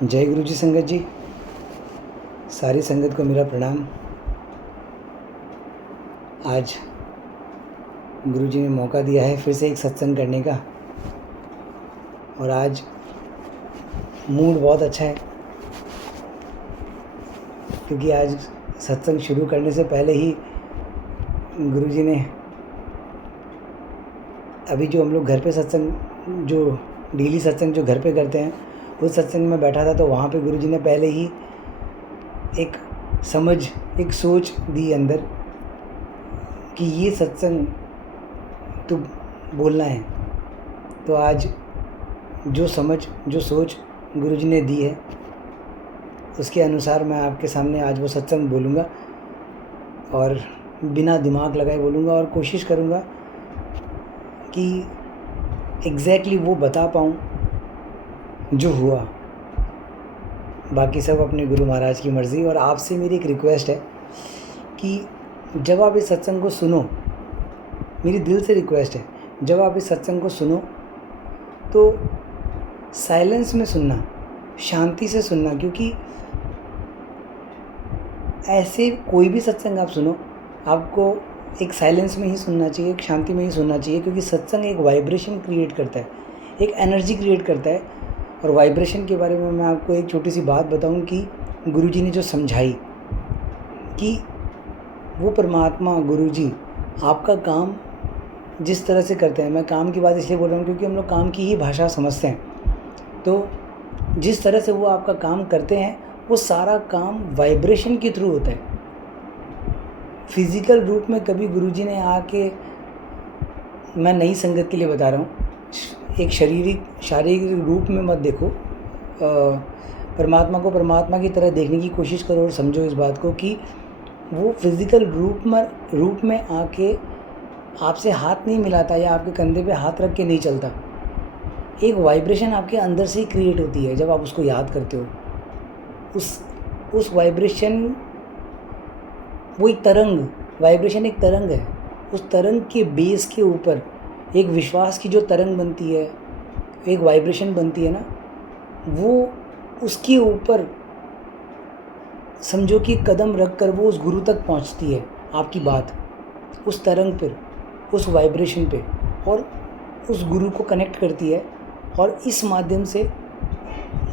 जय गुरु जी संगत जी, सारी संगत को मेरा प्रणाम। आज गुरु जी ने मौका दिया है फिर से एक सत्संग करने का, और आज मूड बहुत अच्छा है क्योंकि आज सत्संग शुरू करने से पहले ही गुरु जी ने अभी जो हम लोग घर पे सत्संग, जो डेली सत्संग जो घर पे करते हैं, उस सत्संग में बैठा था तो वहाँ पे गुरु जी ने पहले ही एक समझ, एक सोच दी अंदर कि ये सत्संग तो बोलना है। तो आज जो समझ, जो सोच गुरु जी ने दी है, उसके अनुसार मैं आपके सामने आज वो सत्संग बोलूँगा और बिना दिमाग लगाए बोलूँगा, और कोशिश करूँगा कि एग्जैक्टली वो बता पाऊँ जो हुआ। बाकी सब अपने गुरु महाराज की मर्ज़ी। और आपसे मेरी एक रिक्वेस्ट है कि जब आप इस सत्संग को सुनो, मेरी दिल से रिक्वेस्ट है, जब आप इस सत्संग को सुनो तो साइलेंस में सुनना, शांति से सुनना, क्योंकि ऐसे कोई भी सत्संग आप सुनो, आपको एक साइलेंस में ही सुनना चाहिए, एक शांति में ही सुनना चाहिए, क्योंकि सत्संग एक वाइब्रेशन क्रिएट करता है, एक एनर्जी क्रिएट करता है। और वाइब्रेशन के बारे में मैं आपको एक छोटी सी बात बताऊं कि गुरु जी ने जो समझाई कि वो परमात्मा गुरु जी आपका काम जिस तरह से करते हैं, मैं काम की बात इसलिए बोल रहा हूँ क्योंकि हम लोग काम की ही भाषा समझते हैं, तो जिस तरह से वो आपका काम करते हैं वो सारा काम वाइब्रेशन के थ्रू होता है। फिज़िकल रूप में कभी गुरु जी ने आके, मैं नई संगत के लिए बता रहा हूँ, एक शारीरिक रूप में मत देखो, परमात्मा को परमात्मा की तरह देखने की कोशिश करो और समझो इस बात को कि वो फिज़िकल रूप में आके आपसे हाथ नहीं मिलाता या आपके कंधे पे हाथ रख के नहीं चलता। एक वाइब्रेशन आपके अंदर से ही क्रिएट होती है जब आप उसको याद करते हो। उस वाइब्रेशन, वो एक तरंग, वाइब्रेशन एक तरंग है। उस तरंग के बेस के ऊपर एक विश्वास की जो तरंग बनती है, एक वाइब्रेशन बनती है ना, वो उसके ऊपर समझो कि कदम रख कर वो उस गुरु तक पहुंचती है आपकी बात, उस तरंग पर, उस वाइब्रेशन पे, और उस गुरु को कनेक्ट करती है। और इस माध्यम से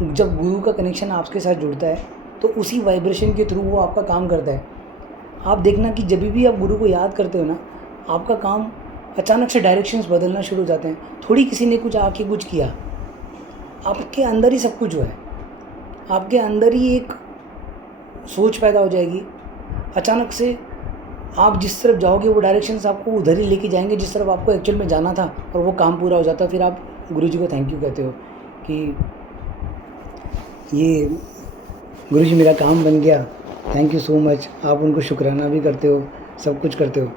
जब गुरु का कनेक्शन आपके साथ जुड़ता है तो उसी वाइब्रेशन के थ्रू वो आपका काम करता है। आप देखना कि जब भी आप गुरु को याद करते हो ना, आपका काम अचानक से डायरेक्शंस बदलना शुरू हो जाते हैं। थोड़ी किसी ने कुछ आके कुछ किया, आपके अंदर ही सब कुछ हुआ है, आपके अंदर ही एक सोच पैदा हो जाएगी। अचानक से आप जिस तरफ जाओगे वो डायरेक्शंस आपको उधर ही लेके जाएंगे जिस तरफ आपको एक्चुअल में जाना था, और वो काम पूरा हो जाता है। फिर आप गुरु जी को थैंक यू कहते हो कि ये गुरु जी मेरा काम बन गया, थैंक यू सो मच। आप उनको शुक्राना भी करते हो, सब कुछ करते हो।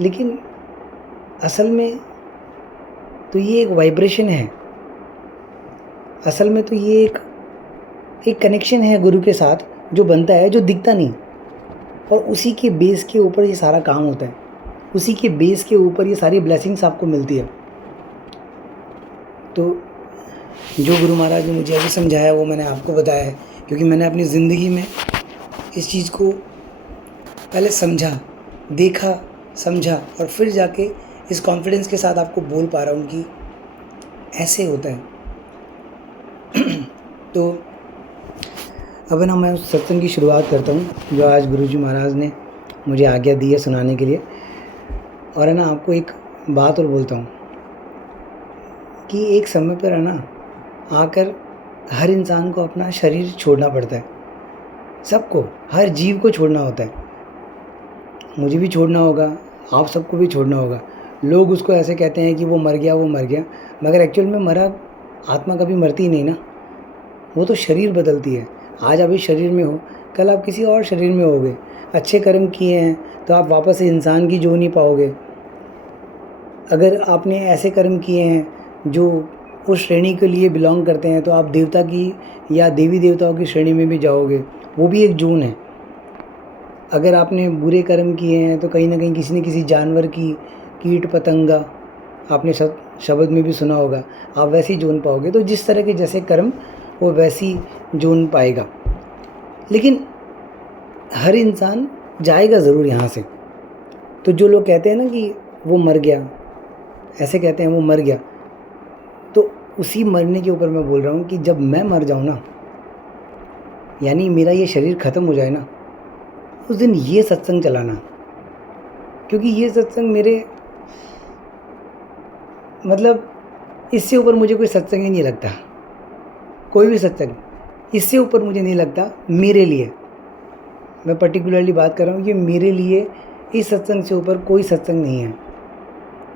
लेकिन असल में तो ये एक वाइब्रेशन है, असल में तो ये एक कनेक्शन है गुरु के साथ जो बनता है, जो दिखता नहीं, और उसी के बेस के ऊपर ये सारा काम होता है, उसी के बेस के ऊपर ये सारी ब्लेसिंग्स आपको मिलती है। तो जो गुरु महाराज ने मुझे अभी समझाया वो मैंने आपको बताया है, क्योंकि मैंने अपनी ज़िंदगी में इस चीज़ को पहले समझा, देखा, समझा, और फिर जाके इस कॉन्फिडेंस के साथ आपको बोल पा रहा हूँ कि ऐसे होता है। तो अब ना मैं उस सत्संग की शुरुआत करता हूँ जो आज गुरु जी महाराज ने मुझे आज्ञा दी है सुनाने के लिए। और है ना, आपको एक बात और बोलता हूँ कि एक समय पर है ना आकर हर इंसान को अपना शरीर छोड़ना पड़ता है, सबको, हर जीव को छोड़ना होता है। मुझे भी छोड़ना होगा, आप सबको भी छोड़ना होगा। लोग उसको ऐसे कहते हैं कि वो मर गया, मगर एक्चुअल में मरा आत्मा कभी मरती ही नहीं ना, वो तो शरीर बदलती है। आज आप इस शरीर में हो, कल आप किसी और शरीर में होगे। अच्छे कर्म किए हैं तो आप वापस इंसान की जो नहीं पाओगे। अगर आपने ऐसे कर्म किए हैं जो उस श्रेणी के लिए बिलोंग करते हैं तो आप देवता की या देवी देवताओं की श्रेणी में भी जाओगे, वो भी एक जून है। अगर आपने बुरे कर्म किए हैं तो कहीं ना कहीं किसी न किसी जानवर की, कीट पतंगा, आपने शब्द में भी सुना होगा, आप वैसे ही जोन पाओगे। तो जिस तरह के जैसे कर्म वो वैसी जोन पाएगा। लेकिन हर इंसान जाएगा ज़रूर यहाँ से। तो जो लोग कहते हैं ना कि वो मर गया, ऐसे कहते हैं वो मर गया, तो उसी मरने के ऊपर मैं बोल रहा हूँ कि जब मैं मर जाऊँ ना, यानी मेरा ये शरीर ख़त्म हो जाए ना, उस दिन ये सत्संग चलाना, क्योंकि ये सत्संग मेरे मतलब इससे ऊपर मुझे कोई सत्संग ही नहीं लगता। कोई भी सत्संग इससे ऊपर मुझे नहीं लगता मेरे लिए। मैं पर्टिकुलरली बात कर रहा हूँ कि मेरे लिए इस सत्संग से ऊपर कोई सत्संग नहीं है,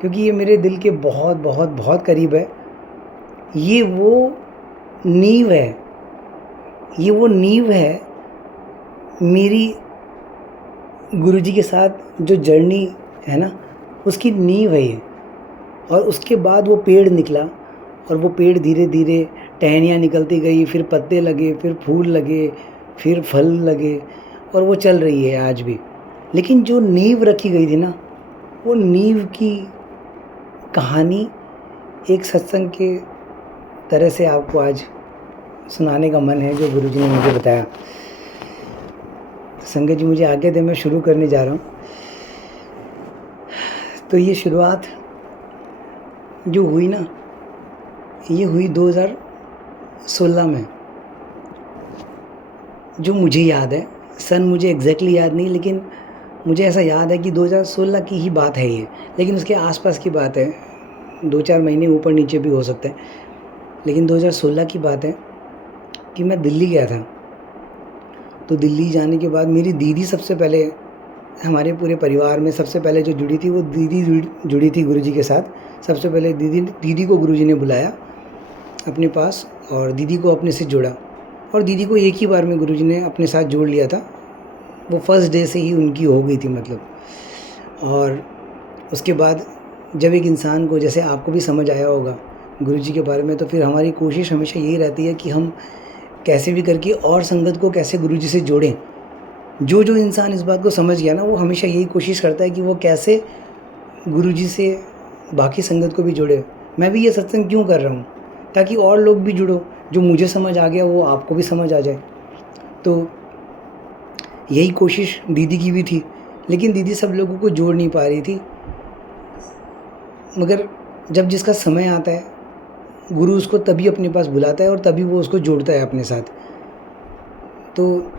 क्योंकि ये मेरे दिल के बहुत बहुत बहुत करीब है। ये वो नींव है, ये वो नींव है मेरी गुरुजी के साथ जो जर्नी है ना, उसकी नींव है ये। और उसके बाद वो पेड़ निकला, और वो पेड़ धीरे धीरे टहनियाँ निकलती गई, फिर पत्ते लगे, फिर फूल लगे, फिर फल लगे, और वो चल रही है आज भी। लेकिन जो नींव रखी गई थी ना, वो नींव की कहानी एक सत्संग के तरह से आपको आज सुनाने का मन है, जो गुरुजी ने मुझे बताया। संगत जी मुझे आज्ञा दे, मैं शुरू करने जा रहा हूँ। तो ये शुरुआत जो हुई ना, ये हुई 2016 में। जो मुझे याद है, सन मुझे एग्जैक्टली याद नहीं, लेकिन मुझे ऐसा याद है कि 2016 की ही बात है ये, लेकिन उसके आसपास की बात है, 2-4 महीने ऊपर नीचे भी हो सकते हैं। लेकिन 2016 की बात है कि मैं दिल्ली गया था। तो दिल्ली जाने के बाद मेरी दीदी सबसे पहले, हमारे पूरे परिवार में सबसे पहले जो जुड़ी थी, वो दीदी जुड़ी थी गुरुजी के साथ। सबसे पहले दीदी को गुरुजी ने बुलाया अपने पास, और दीदी को अपने से जोड़ा। और दीदी को एक ही बार में गुरुजी ने अपने साथ जोड़ लिया था। वो फर्स्ट डे से ही उनकी हो गई थी मतलब। और उसके बाद जब एक इंसान को, जैसे आपको भी समझ आया होगा गुरुजी के बारे में, तो फिर हमारी कोशिश हमेशा यही रहती है कि हम कैसे भी करके और संगत को कैसे गुरुजी से जोड़ें। जो इंसान इस बात को समझ गया ना, वो हमेशा यही कोशिश करता है कि वो कैसे गुरुजी से बाकी संगत को भी जोड़े। मैं भी ये सत्संग क्यों कर रहा हूँ, ताकि और लोग भी जुड़ो। जो मुझे समझ आ गया वो आपको भी समझ आ जाए। तो यही कोशिश दीदी की भी थी, लेकिन दीदी सब लोगों को जोड़ नहीं पा रही थी। मगर जब जिसका समय आता है, गुरु उसको तभी अपने पास बुलाता है और तभी वो उसको जोड़ता है अपने साथ। तो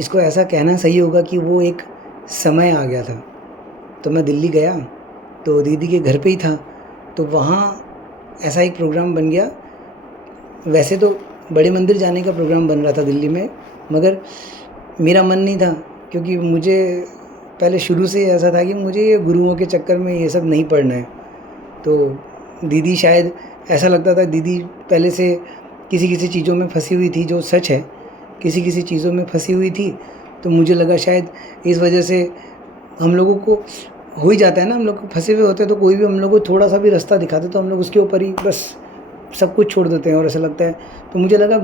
इसको ऐसा कहना सही होगा कि वो एक समय आ गया था। तो मैं दिल्ली गया, तो दीदी के घर पे ही था। तो वहाँ ऐसा एक प्रोग्राम बन गया। वैसे तो बड़े मंदिर जाने का प्रोग्राम बन रहा था दिल्ली में, मगर मेरा मन नहीं था, क्योंकि मुझे पहले शुरू से ऐसा था कि मुझे ये गुरुओं के चक्कर में ये सब नहीं पढ़ना है। तो दीदी शायद ऐसा लगता था, दीदी पहले से किसी चीज़ों में फंसी हुई थी, जो सच है, किसी चीज़ों में फंसी हुई थी। तो मुझे लगा शायद इस वजह से हम लोगों को हो ही जाता है ना, हम लोग फंसे हुए होते हैं, तो कोई भी हम लोग को थोड़ा सा भी रास्ता दिखाते तो हम लोग उसके ऊपर ही बस सब कुछ छोड़ देते हैं, और ऐसा लगता है। तो मुझे लगा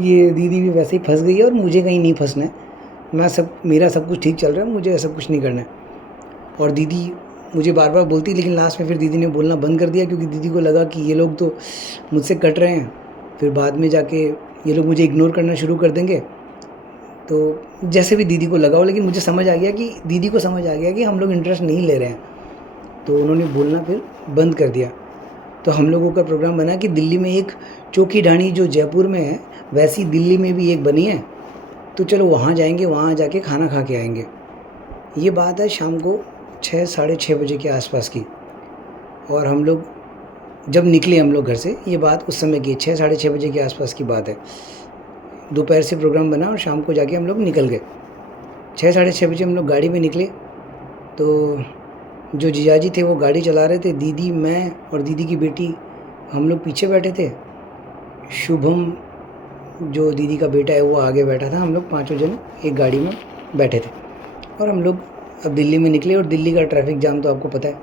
ये दीदी भी वैसे ही फंस गई है और मुझे कहीं नहीं फंसना है। मेरा सब कुछ ठीक चल रहा है, मुझे ऐसा कुछ नहीं करना है। और दीदी मुझे बार बार बोलती, लेकिन लास्ट में फिर दीदी ने बोलना बंद कर दिया, क्योंकि दीदी को लगा कि ये लोग तो मुझसे कट रहे हैं, फिर बाद में जाके ये लोग मुझे इग्नोर करना शुरू कर देंगे। तो जैसे भी दीदी को लगा हो, लेकिन मुझे समझ आ गया कि दीदी को समझ आ गया कि हम लोग इंटरेस्ट नहीं ले रहे हैं। तो उन्होंने बोलना फिर बंद कर दिया। तो हम लोगों का प्रोग्राम बना कि दिल्ली में एक चौकी ढाणी जो जयपुर में है, वैसी दिल्ली में भी एक बनी है, तो चलो वहाँ जाएंगे, वहाँ जाके खाना खा के आएंगे। ये बात है शाम को 6-6:30 बजे के आसपास की। और हम लोग जब निकले हम लोग घर से, ये बात उस समय की 6-6:30 बजे के आसपास की बात है। दोपहर से प्रोग्राम बना और शाम को जाके हम लोग निकल गए। 6-6:30 बजे हम लोग गाड़ी में निकले। तो जो जीजाजी थे वो गाड़ी चला रहे थे, दीदी, मैं और दीदी की बेटी हम लोग पीछे बैठे थे। शुभम जो दीदी का बेटा है वो आगे बैठा था। हम लोग 5 जन एक गाड़ी में बैठे थे और हम लोग अब दिल्ली में निकले। और दिल्ली का ट्रैफिक जाम तो आपको पता है,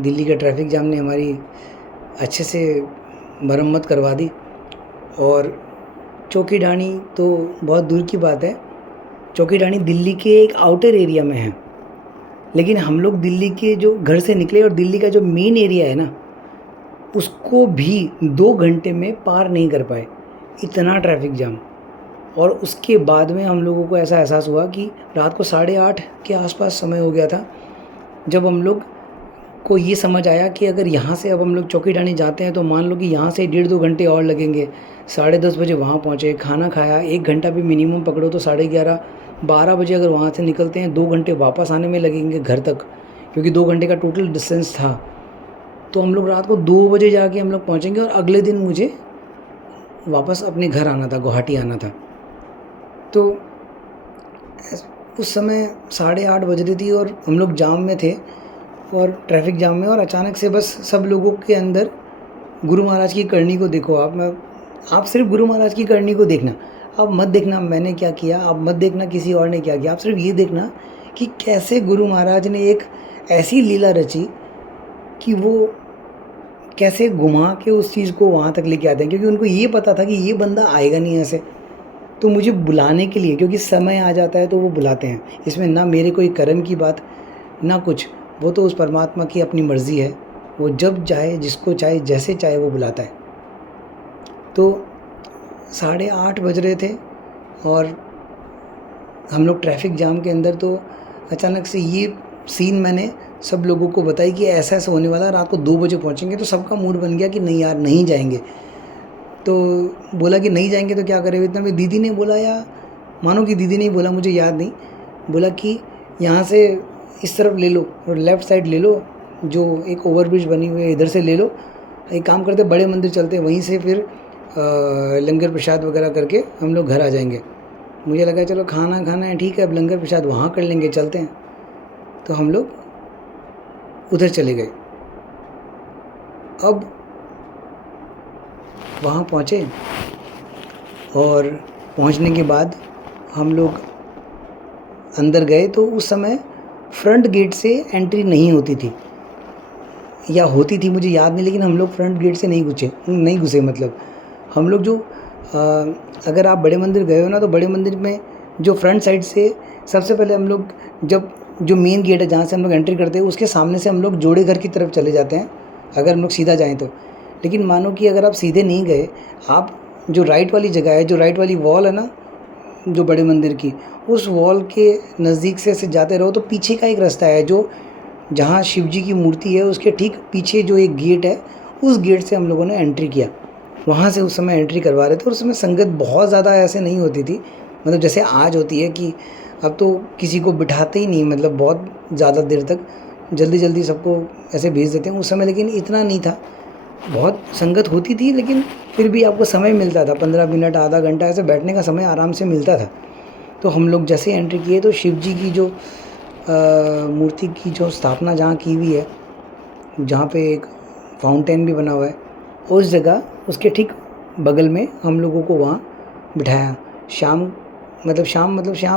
दिल्ली का ट्रैफिक जाम ने हमारी अच्छे से मरम्मत करवा दी। और चौकी ढाणी तो बहुत दूर की बात है, चौकी ढाणी दिल्ली के एक आउटर एरिया में है, लेकिन हम लोग दिल्ली के जो घर से निकले और दिल्ली का जो मेन एरिया है ना, उसको भी 2 घंटे में पार नहीं कर पाए, इतना ट्रैफिक जाम। और उसके बाद में हम लोगों को ऐसा एहसास हुआ कि रात को 8:30 के आसपास समय हो गया था, जब हम लोग को ये समझ आया कि अगर यहाँ से अब हम लोग चौकीडानी जाते हैं तो मान लो कि यहाँ से 1.5-2 घंटे और लगेंगे। 10:30 बजे वहाँ पहुँचे, खाना खाया, 1 घंटा भी मिनिमम पकड़ो तो 11:30-12 बजे अगर वहाँ से निकलते हैं, 2 घंटे वापस आने में लगेंगे घर तक, क्योंकि 2 घंटे का टोटल डिस्टेंस था। तो हम लोग रात को 2 बजे जाके हम लोग पहुँचेंगे और अगले दिन मुझे वापस अपने घर आना था, गुवाहाटी आना था। तो उस समय 8:30 बज रही थी और हम लोग जाम में थे और ट्रैफिक जाम में, और अचानक से बस सब लोगों के अंदर गुरु महाराज की करनी को देखो। आप सिर्फ गुरु महाराज की करनी को देखना, आप मत देखना मैंने क्या किया, आप मत देखना किसी और ने क्या किया, आप सिर्फ ये देखना कि कैसे गुरु महाराज ने एक ऐसी लीला रची कि वो कैसे घुमा के उस चीज़ को वहाँ तक लेके आते हैं, क्योंकि उनको ये पता था कि ये बंदा आएगा नहीं ऐसे, तो मुझे बुलाने के लिए, क्योंकि समय आ जाता है तो वो बुलाते हैं। इसमें ना मेरे कोई कर्म की बात ना कुछ, वो तो उस परमात्मा की अपनी मर्ज़ी है, वो जब चाहे जिसको चाहे जैसे चाहे वो बुलाता है। तो 8:30 बज रहे थे और हम लोग ट्रैफिक जाम के अंदर, तो अचानक से ये सीन मैंने सब लोगों को बताई कि ऐसा ऐसा होने वाला है, रात को 2 बजे पहुँचेंगे। तो सबका मूड बन गया कि नहीं यार नहीं जाएंगे। तो बोला कि नहीं जाएंगे तो क्या करें। इतना में दीदी ने बोला, या मानो कि दीदी ने ही बोला, मुझे याद नहीं, बोला कि यहाँ से इस तरफ ले लो और लेफ़्ट साइड ले लो, जो एक ओवरब्रिज बनी हुई है इधर से ले लो। एक काम करते बड़े मंदिर चलते हैं, वहीं से फिर लंगर प्रसाद वगैरह करके हम लोग घर आ जाएंगे। मुझे लगा चलो खाना खाना है ठीक है, अब लंगर प्रसाद वहाँ कर लेंगे, चलते हैं। तो हम लोग उधर चले गए। अब वहाँ पहुँचे और पहुँचने के बाद हम लोग अंदर गए, तो उस समय फ्रंट गेट से एंट्री नहीं होती थी, या होती थी मुझे याद नहीं, लेकिन हम लोग फ्रंट गेट से नहीं घुसे। मतलब हम लोग जो अगर आप बड़े मंदिर गए हो ना, तो बड़े मंदिर में जो फ्रंट साइड से सबसे पहले हम लोग, जब जो मेन गेट है जहाँ से हम लोग एंट्री करते हैं, उसके सामने से हम लोग जोड़े घर की तरफ चले जाते हैं अगर हम लोग सीधा जाएँ तो। लेकिन मानो कि अगर आप सीधे नहीं गए, आप जो राइट वाली जगह है, जो राइट वाली वॉल है ना जो बड़े मंदिर की, उस वॉल के नज़दीक से ऐसे जाते रहो तो पीछे का एक रास्ता है, जो जहाँ शिव जी की मूर्ति है उसके ठीक पीछे जो एक गेट है, उस गेट से हम लोगों ने एंट्री किया। वहाँ से उस समय एंट्री करवा रहे थे और उस समय संगत बहुत ज़्यादा ऐसे नहीं होती थी, मतलब जैसे आज होती है कि अब तो किसी को बिठाते ही नहीं, मतलब बहुत ज़्यादा देर तक जल्दी जल्दी सबको ऐसे भेज देते हैं। उस समय लेकिन इतना नहीं था, बहुत संगत होती थी, लेकिन फिर भी आपको समय मिलता था, 15 मिनट आधा घंटा ऐसे बैठने का समय आराम से मिलता था। तो हम लोग जैसे एंट्री किए तो शिव जी की जो मूर्ति की जो स्थापना जहाँ की हुई है, जहाँ पे एक फाउंटेन भी बना हुआ है, उस जगह उसके ठीक बगल में हम लोगों को वहाँ बिठाया। शाम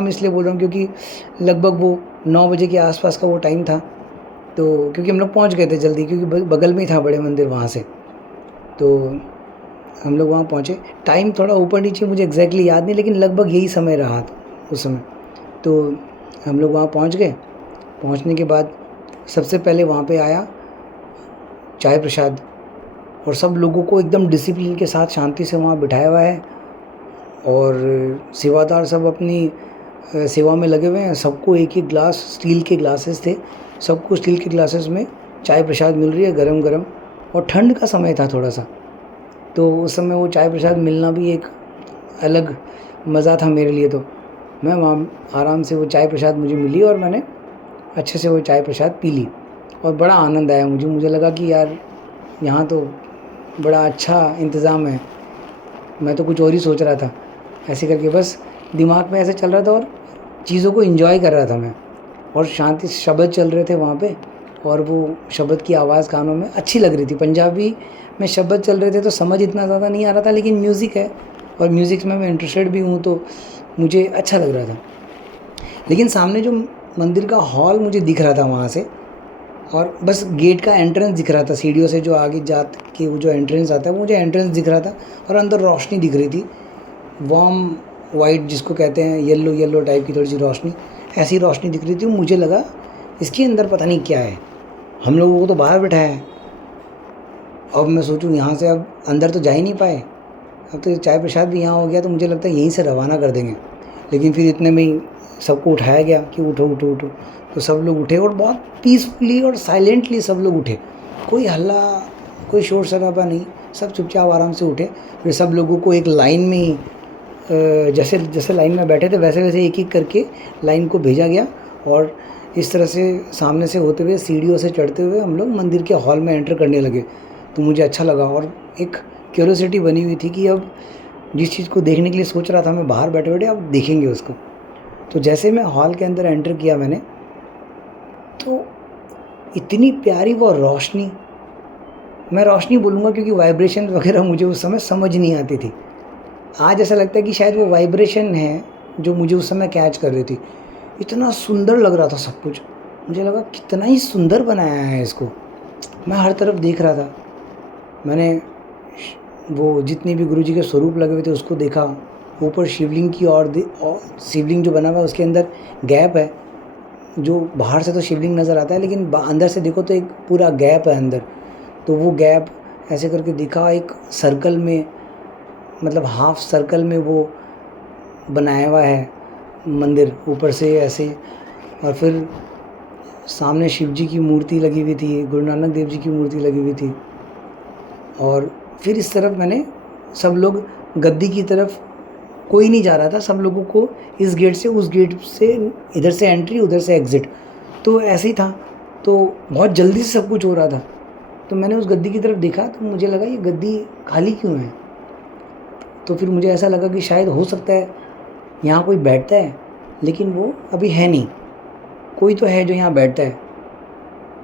इसलिए बोल रहा हूँ क्योंकि लगभग वो 9 बजे के आसपास का वो टाइम था। तो क्योंकि हम लोग पहुँच गए थे जल्दी, क्योंकि बगल में ही था बड़े मंदिर वहाँ से। तो हम लोग वहाँ पहुँचे, टाइम थोड़ा ऊपर नीचे मुझे एग्जैक्टली याद नहीं, लेकिन लगभग यही समय रहा उस समय। तो हम लोग वहाँ पहुँच गए। पहुँचने के बाद सबसे पहले वहाँ पे आया चाय प्रसाद, और सब लोगों को एकदम डिसिप्लिन के साथ शांति से वहाँ बिठाया हुआ है, और सेवादार सब अपनी सेवा में लगे हुए हैं। सबको एक एक ग्लास, स्टील के ग्लासेस थे, सबको स्टील के ग्लासेस में चाय प्रसाद मिल रही है गरम गरम, और ठंड का समय था थोड़ा सा, तो उस समय वो चाय प्रसाद मिलना भी एक अलग मज़ा था मेरे लिए। तो मैं वहाँ आराम से वो चाय प्रसाद मुझे मिली और मैंने अच्छे से वो चाय प्रसाद पी ली, और बड़ा आनंद आया मुझे लगा कि यार यहाँ तो बड़ा अच्छा इंतज़ाम है, मैं तो कुछ और ही सोच रहा था। ऐसे करके बस दिमाग में ऐसे चल रहा था और चीज़ों को एंजॉय कर रहा था मैं, और शांति से शब्द चल रहे थे वहाँ पे, और वो शब्द की आवाज़ कानों में अच्छी लग रही थी। पंजाबी में शब्द चल रहे थे तो समझ इतना ज़्यादा नहीं आ रहा था, लेकिन म्यूज़िक है और म्यूज़िक में मैं इंटरेस्टेड भी हूँ, तो मुझे अच्छा लग रहा था। लेकिन सामने जो मंदिर का हॉल मुझे दिख रहा था वहाँ से, और बस गेट का एंट्रेंस दिख रहा था, सीढ़ियों से जो आगे जात के वो जो एंट्रेंस आता है, वो मुझे एंट्रेंस दिख रहा था, और अंदर रोशनी दिख रही थी, वार्म वाइट जिसको कहते हैं, येलो टाइप की थोड़ी सी रोशनी, ऐसी रोशनी दिख रही थी। मुझे लगा इसके अंदर पता नहीं क्या है, हम लोगों को तो बाहर बिठाया है, अब मैं सोचूं यहाँ से, अब अंदर तो जा ही नहीं पाए, अब तो चाय प्रसाद भी यहाँ हो गया, तो मुझे लगता है यहीं से रवाना कर देंगे। लेकिन फिर इतने में ही सबको उठाया गया कि उठो उठो उठो। तो सब लोग उठे और बहुत पीसफुली और साइलेंटली सब लोग उठे, कोई हल्ला, कोई शोर शराबा नहीं, सब चुपचाप आराम से उठे। फिर सब लोगों को एक लाइन में ही जैसे जैसे लाइन में बैठे थे वैसे वैसे एक एक करके लाइन को भेजा गया, और इस तरह से सामने से होते हुए सीढ़ियों से चढ़ते हुए हम लोग मंदिर के हॉल में एंटर करने लगे। तो मुझे अच्छा लगा और एक क्यूरियोसिटी बनी हुई थी कि अब जिस चीज़ को देखने के लिए सोच रहा था मैं बाहर बैठे बैठे, अब देखेंगे उसको। तो जैसे मैं हॉल के अंदर एंटर किया मैंने, तो इतनी प्यारी वो रोशनी, मैं रोशनी बोलूँगा क्योंकि वाइब्रेशन वगैरह मुझे उस समय समझ नहीं आती थी। आज ऐसा लगता है कि शायद वो वाइब्रेशन है जो मुझे उस समय कैच कर रही थी। इतना सुंदर लग रहा था सब कुछ, मुझे लगा कितना ही सुंदर बनाया है इसको। मैं हर तरफ देख रहा था, मैंने वो जितने भी गुरुजी के स्वरूप लगे हुए थे उसको देखा। ऊपर शिवलिंग की और शिवलिंग जो बना हुआ है उसके अंदर गैप है, जो बाहर से तो शिवलिंग नज़र आता है लेकिन अंदर से देखो तो एक पूरा गैप है अंदर। तो वो गैप ऐसे करके दिखा, एक सर्कल में, मतलब हाफ सर्कल में वो बनाया हुआ है मंदिर ऊपर से ऐसे। और फिर सामने शिव जी की मूर्ति लगी हुई थी, गुरु नानक देव जी की मूर्ति लगी हुई थी। और फिर इस तरफ मैंने, सब लोग गद्दी की तरफ, कोई नहीं जा रहा था, सब लोगों को इस गेट से उस गेट से, इधर से एंट्री उधर से एग्ज़िट, तो ऐसे ही था। तो बहुत जल्दी से सब कुछ हो रहा था। तो मैंने उस गद्दी की तरफ देखा तो मुझे लगा ये गद्दी खाली क्यों है। तो फिर मुझे ऐसा लगा कि शायद हो सकता है यहाँ कोई बैठता है, लेकिन वो अभी है नहीं, कोई तो है जो यहाँ बैठता है।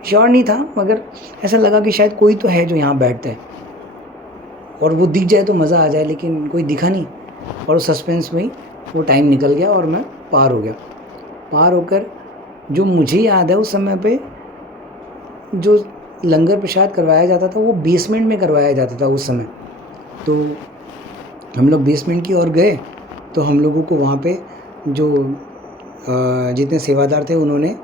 श्योर नहीं था मगर ऐसा लगा कि शायद कोई तो है जो यहाँ बैठता है और वो दिख जाए तो मज़ा आ जाए, लेकिन कोई दिखा नहीं। और उस सस्पेंस में ही वो टाइम निकल गया और मैं पार हो गया। पार होकर जो मुझे याद है उस समय पे जो लंगर प्रसाद करवाया जाता था वो बेसमेंट में करवाया जाता था उस समय। तो हम लोग बेसमेंट की ओर गए, तो हम लोगों को वहाँ पे जो जितने सेवादार थे उन्होंने,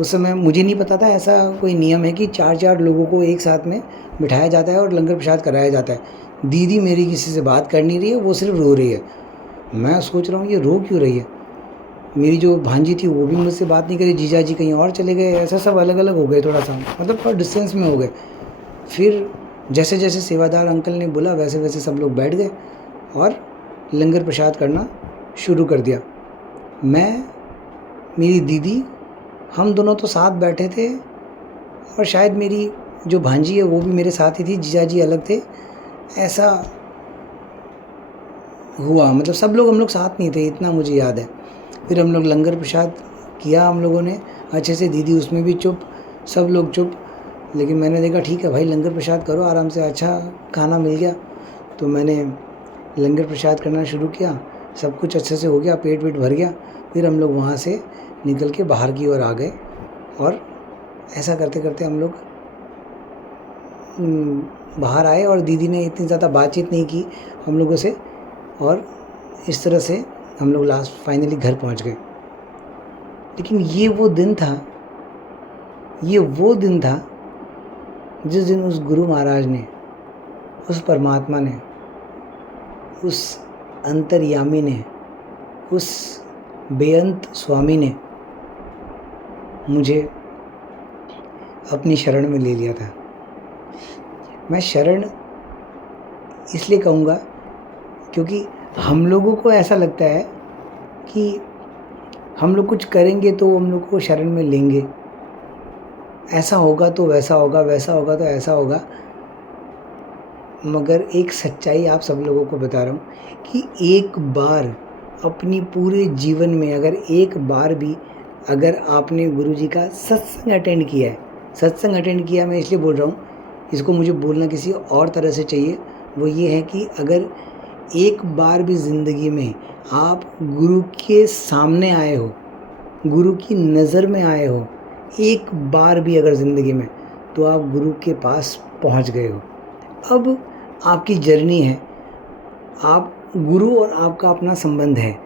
उस समय मुझे नहीं पता था ऐसा कोई नियम है कि 4-4 लोगों को एक साथ में बिठाया जाता है और लंगर प्रसाद कराया जाता है। दीदी मेरी किसी से बात कर नहीं रही है, वो सिर्फ रो रही है। मैं सोच रहा हूँ ये रो क्यों रही है। मेरी जो भांजी थी वो भी मुझसे बात नहीं करी, जीजा जी कहीं और चले गए, ऐसा सब अलग अलग हो गए, थोड़ा सा मतलब थोड़ा डिस्टेंस में हो गए। फिर जैसे जैसे सेवादार अंकल ने बोला वैसे वैसे सब लोग बैठ गए और लंगर प्रसाद करना शुरू कर दिया। मैं, मेरी दीदी, हम दोनों तो साथ बैठे थे और शायद मेरी जो भांजी है वो भी मेरे साथ ही थी, जीजा जी अलग थे, ऐसा हुआ। मतलब सब लोग, हम लोग साथ नहीं थे, इतना मुझे याद है। फिर हम लोग लंगर प्रसाद किया हम लोगों ने अच्छे से, दीदी उसमें भी चुप, सब लोग चुप। लेकिन मैंने देखा ठीक है भाई लंगर प्रसाद करो आराम से, अच्छा खाना मिल गया। तो मैंने लंगर प्रसाद करना शुरू किया, सब कुछ अच्छे से हो गया, पेट वेट भर गया। फिर हम लोग वहाँ से निकल के बाहर की ओर आ गए और ऐसा करते करते हम लोग बाहर आए और दीदी ने इतनी ज़्यादा बातचीत नहीं की हम लोगों से, और इस तरह से हम लोग लास्ट फाइनली घर पहुंच गए। लेकिन ये वो दिन था, ये वो दिन था जिस दिन उस गुरु महाराज ने, उस परमात्मा ने, उस अंतर्यामी ने, उस बेअंत स्वामी ने मुझे अपनी शरण में ले लिया था। मैं शरण इसलिए कहूँगा क्योंकि हम लोगों को ऐसा लगता है कि हम लोग कुछ करेंगे तो हम लोग को शरण में लेंगे, ऐसा होगा तो वैसा होगा, वैसा होगा तो ऐसा होगा। मगर एक सच्चाई आप सब लोगों को बता रहा हूँ कि एक बार अपनी पूरे जीवन में अगर एक बार भी अगर आपने गुरुजी का सत्संग अटेंड किया है, सत्संग अटेंड किया, मैं इसलिए बोल रहा हूँ, इसको मुझे बोलना किसी और तरह से चाहिए, वो ये है कि अगर एक बार भी ज़िंदगी में आप गुरु के सामने आए हो, गुरु की नज़र में आए हो, एक बार भी अगर ज़िंदगी में, तो आप गुरु के पास पहुंच गए हो। अब आपकी जर्नी है, आप गुरु और आपका अपना संबंध है।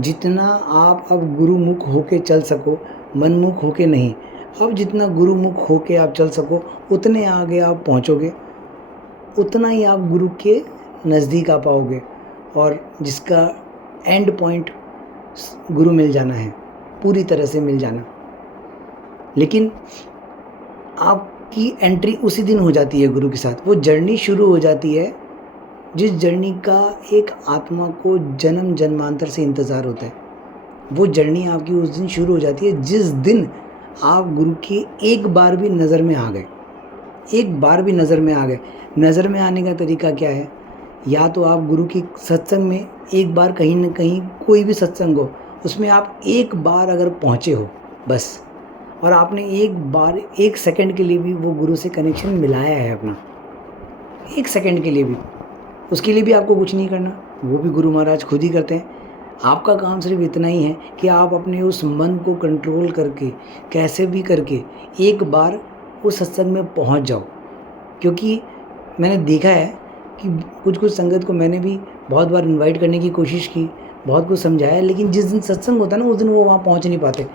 जितना आप अब गुरुमुख होके चल सको, मनमुख होके नहीं, अब जितना गुरुमुख होके आप चल सको उतने आगे आप पहुंचोगे। उतना ही आप गुरु के नज़दीक आ पाओगे, और जिसका एंड पॉइंट गुरु मिल जाना है, पूरी तरह से मिल जाना। लेकिन आपकी एंट्री उसी दिन हो जाती है गुरु के साथ। वो जर्नी शुरू हो जाती है जिस जर्नी का एक आत्मा को जन्म जन्मांतर से इंतज़ार होता है। वो जर्नी आपकी उस दिन शुरू हो जाती है जिस दिन आप गुरु की एक बार भी नज़र में आ गए। एक बार भी नज़र में आ गए। नज़र में आने का तरीका क्या है? या तो आप गुरु की सत्संग में एक बार कहीं ना कहीं, कोई भी सत्संग हो, उसमें आप एक बार अगर पहुँचे हो बस, और आपने एक बार 1 सेकंड के लिए भी वो गुरु से कनेक्शन मिलाया है अपना, 1 सेकंड के लिए भी, उसके लिए भी आपको कुछ नहीं करना, वो भी गुरु महाराज खुद ही करते हैं। आपका काम सिर्फ इतना ही है कि आप अपने उस मन को कंट्रोल करके, कैसे भी करके एक बार उस सत्संग में पहुंच जाओ। क्योंकि मैंने देखा है कि कुछ संगत को मैंने भी बहुत बार इनवाइट करने की कोशिश की, बहुत कुछ समझाया, लेकिन जिस दिन सत्संग होता है ना, उस दिन वो वहाँ पहुँच नहीं पाते।